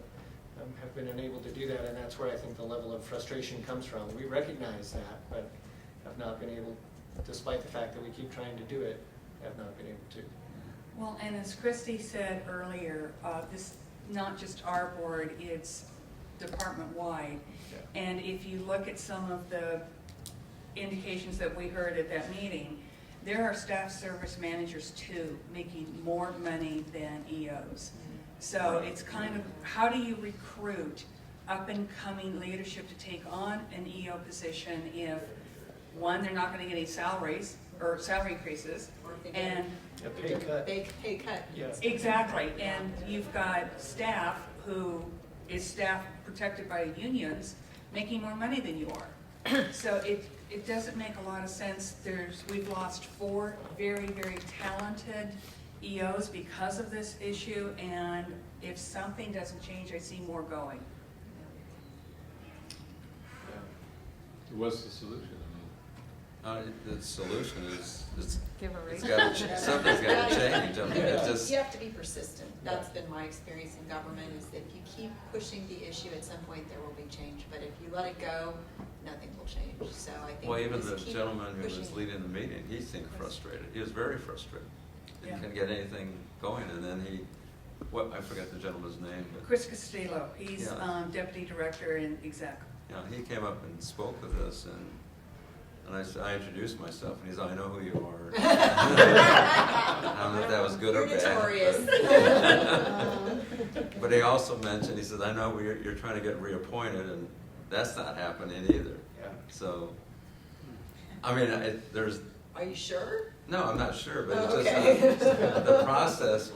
have been unable to do that, and that's where I think the level of frustration comes from. We recognize that, but have not been able, despite the fact that we keep trying to do it, have not been able to. Well, and as Christy said earlier, this not just our board, it's department-wide. Yeah. And if you look at some of the indications that we heard at that meeting, there are staff service managers too making more money than EOs. So it's kind of, how do you recruit up-and-coming leadership to take on an EO position if, one, they're not going to get any salaries or salary increases, Or if they get and A pay cut. Big pay cut. Yeah. exactly, and you've got staff who is staff protected by unions making more money than you are. So it doesn't make a lot of sense. We've lost 4 very, very talented EOs because of this issue, and if something doesn't change, I see more going. What's the solution? The solution is Give a raise. something's got to change. I mean, it just You have to be persistent. That's been my experience in government, is that if you keep pushing the issue, at some point there will be change. But if you let it go, nothing will change. So I think. well, even just the keep gentleman who was pushing. leading the meeting, he seemed frustrated. He was very frustrated. He Yeah. couldn't get anything going, and then I forgot the gentleman's name, but Chris Castillo, he's Yeah. deputy director in exec. he came up and spoke with us, and I introduced myself, and he said, "I know who you are." I don't know if that was good or You're bad. notorious. But he also mentioned, he said, "I know you're trying to get reappointed, and that's not happening either." Yeah. So, I mean, Are you sure? no, I'm not sure, but Oh, it okay. just, the process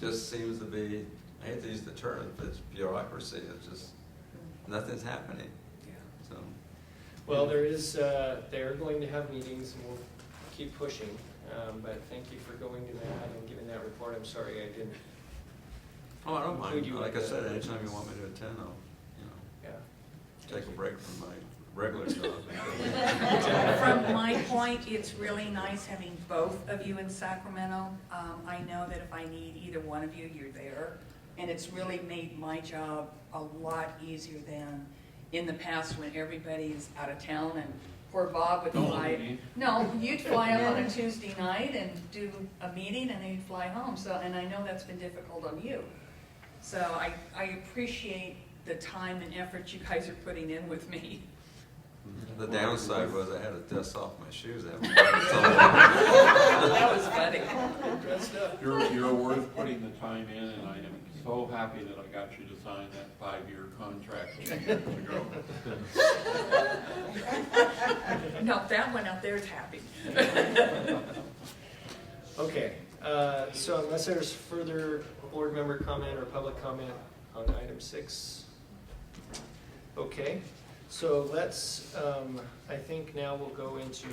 just seems to be, I hate to use the term, but it's bureaucracy. It's just, nothing's happening. So, Well, they are going to have meetings, and we'll keep pushing, but thank you for going to that and giving that report. I'm sorry I didn't. oh, I don't mind. Include you Like in I said, the- anytime you want me to attend, I'll, Yeah. take a break from my regular job. From my point, it's really nice having both of you in Sacramento. I know that if I need either one of you, you're there. And it's really made my job a lot easier than in the past when everybody is out of town and poor Bob would Oh, fly. me? No, you'd fly up on a Tuesday night and do a meeting and then you'd fly home. So, and I know that's been difficult on you. So I appreciate the time and effort you guys are putting in with me. The downside was I had to dust off my shoes after. That was funny. You're worth putting the time in, and I am so happy that I got you to sign that 5-year contract 2 years ago. No, that one out there is happy. Okay, so unless there's further board member comment or public comment on item 6. Okay, so let's, I think now we'll go into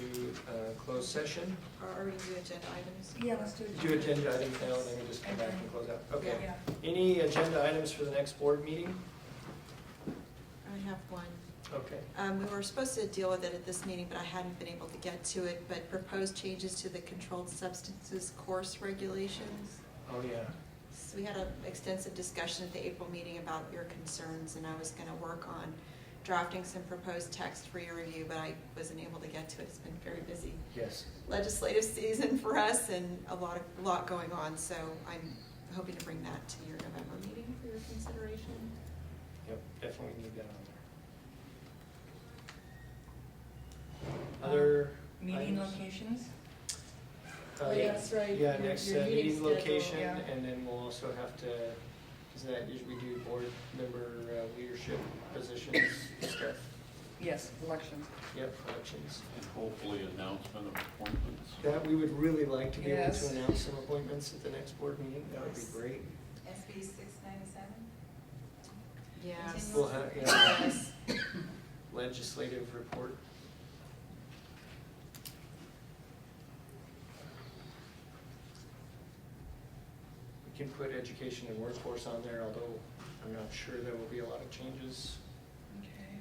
closed session. Or we do agenda items? Yeah, let's do it. Do agenda items now, and then we just come back and close out. Okay. Yeah. Any agenda items for the next board meeting? I have one. Okay. We were supposed to deal with it at this meeting, but I hadn't been able to get to it, but proposed changes to the controlled substances course regulations. Oh, yeah. So we had an extensive discussion at the April meeting about your concerns, and I was gonna work on drafting some proposed text for your review, but I wasn't able to get to it. It's been very busy Yes. legislative season for us and a lot going on, so I'm hoping to bring that to your November meeting for your consideration. Yep, definitely need that on there. Other Meeting items? locations? Yeah, that's right. Yeah, Your- next your meeting meeting schedule, location, yeah. and then we'll also have to, is that usually we do board member leadership positions stuff? Yes, elections. Yep, elections. And hopefully announcement of appointments. That, we would really like to be able Yes. to announce some appointments at the next board meeting. That would be Yes. great. SB 697. Yes. We'll have, Yes. legislative report. We can put education and workforce on there, although I'm not sure there will be a lot of changes Okay.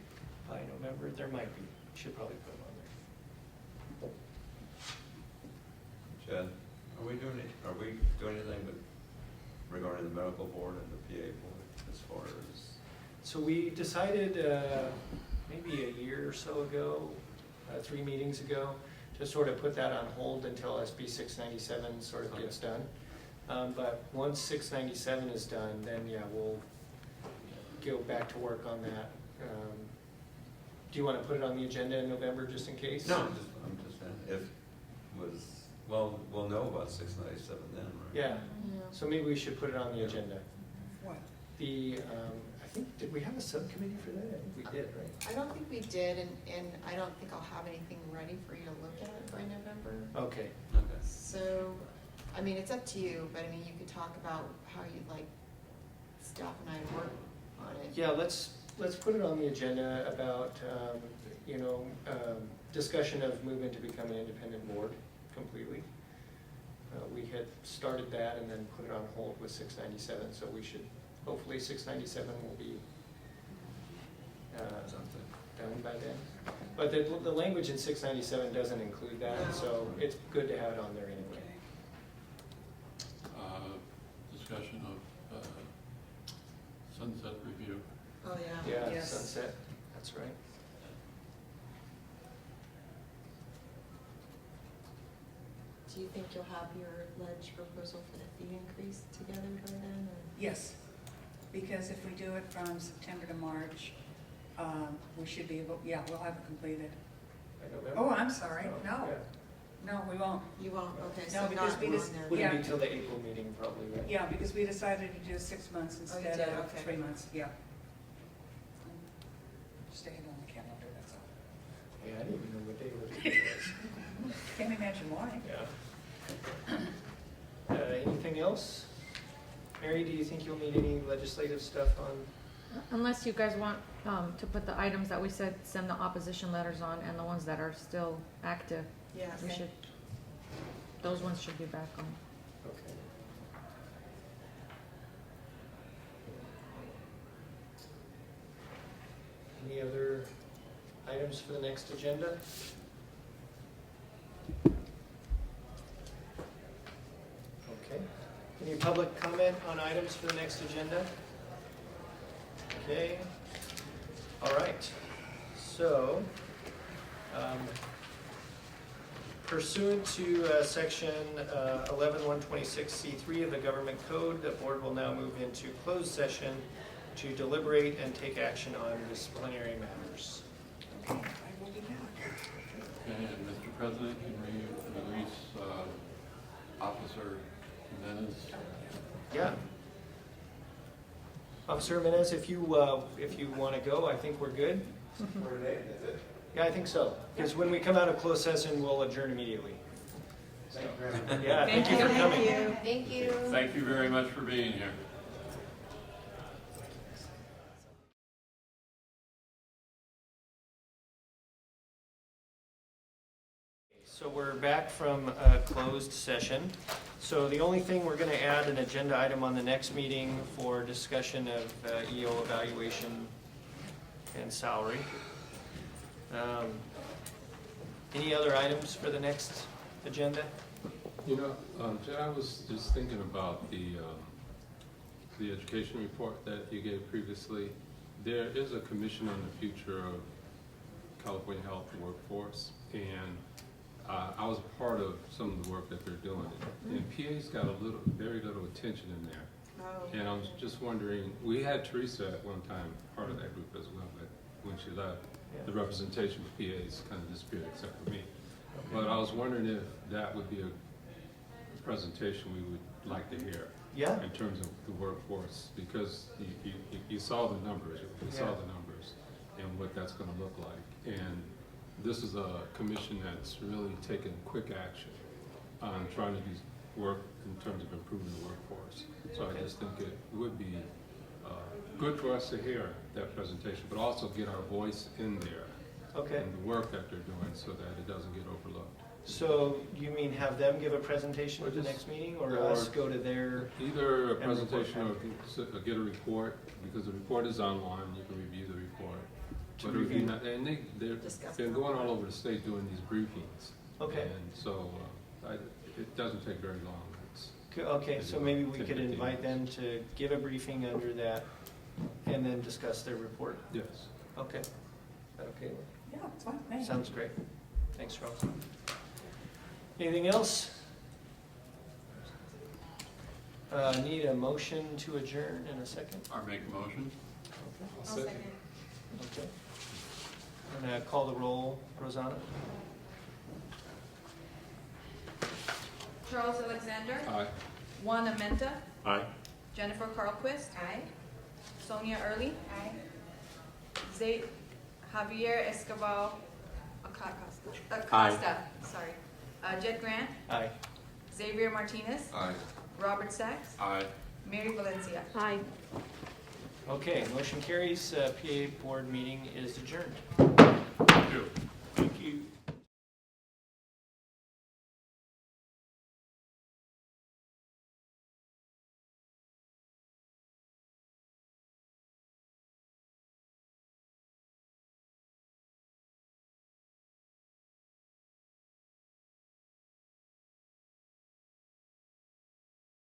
by November. There might be. Should probably put them on there. Chad, are we doing anything with regarding the medical board and the PA board as far as? So we decided maybe a year or so ago, 3 meetings ago, to sort of put that on hold until SB 697 sort of gets done. But once 697 is done, then yeah, we'll go back to work on that. Do you want to put it on the agenda in November just in case? No, I'm just saying, we'll know about 697 then, right? Yeah, so maybe we should put it on the agenda. What? I think, did we have a subcommittee for that? I think we did, right? I don't think we did, and I don't think I'll have anything ready for you to look at by November. Okay. Okay. So, I mean, it's up to you, but I mean, you could talk about how you'd like staff and I to work on it. Yeah, let's put it on the agenda about, discussion of movement to become an independent board completely. We had started that and then put it on hold with 697, so we should, hopefully 697 will be Something. done by then. But the language in 697 doesn't include that, so it's good to have it on there anyway. Discussion of sunset review. Oh, yeah. Yeah, Yes. sunset, that's right. Do you think you'll have your ledge proposal for the fee increase together by then, or? Yes, because if we do it from September to March, we should be able, yeah, we'll have it completed. By November? Oh, I'm sorry, Oh, no, yeah. no, we won't. You won't, okay, No, so because not we on just- there. Wouldn't Yeah. be till the April meeting probably, right? Yeah, because we decided to do 6 months you instead did, of okay. 3 months, yeah. Just staying on the calendar, that's all. Yeah, I didn't even know what day it was. Can't imagine why. Yeah. Anything else? Mary, do you think you'll need any legislative stuff on? Unless you guys want to put the items that we said, send the opposition letters on, and the ones that are still active, Yeah, we okay. should, those ones should be back on. Okay. Any other items for the next agenda? Okay. Any public comment on items for the next agenda? Okay. All right. So, Pursuant to section 11126C3 of the Government Code, the board will now move into closed session to deliberate and take action on disciplinary matters. Okay, and Mr. President, can we release Officer Jimenez? Yeah. Officer Jimenez, if you want to go, I think we're good. For today, is it? Yeah, I think so. Because when we come out of closed session, we'll adjourn immediately. Thank you very much. Yeah, thank you for coming. Thank you. Thank you very much for being here. So we're back from closed session. So the only thing, we're going to add an agenda item on the next meeting for discussion of EO evaluation and salary. Any other items for the next agenda? You know, Jay, I was just thinking about the education report that you gave previously. There is a commission on the future of California Health Workforce, and I was a part of some of the work that they're doing. And PA's got very little attention in there. And I was just wondering, we had Teresa at one time, part of that group as well, but when she left, the representation of PA's kind of disappeared except for me. But I was wondering if that would be a presentation we would like to hear. Yeah. In terms of the workforce, because you saw the numbers, and what that's going to look like. And this is a commission that's really taken quick action on trying to do work in terms of improving the workforce. So I just think it would be good for us to hear that presentation, but also get our voice in there. Okay. And the work that they're doing so that it doesn't get overlooked. So you mean have them give a presentation at the next meeting, or us go to their? Either a presentation or get a report, because the report is online, you can review the report. But if you're not, and they've been going all over the state doing these briefings. Okay. And so it doesn't take very long. Okay, so maybe we could invite them to give a briefing under that and then discuss their report? Yes. Okay. Is that okay? Yeah, it's fine, thanks. Sounds great. Thanks, Charles. Anything else? Need a motion to adjourn in a second? I make a motion. I'll second. Okay. I'm going to call the roll. Rosanna? Charles Alexander. Aye. Juan Amenta. Aye. Jennifer Carlquist. Aye. Sonia Early. Aye. Javier Escobar Acosta. Aye. Sorry. Jed Grant. Aye. Xavier Martinez. Aye. Robert Sachs. Aye. Mary Valencia. Aye. Okay, motion carries. PA board meeting is adjourned. Thank you.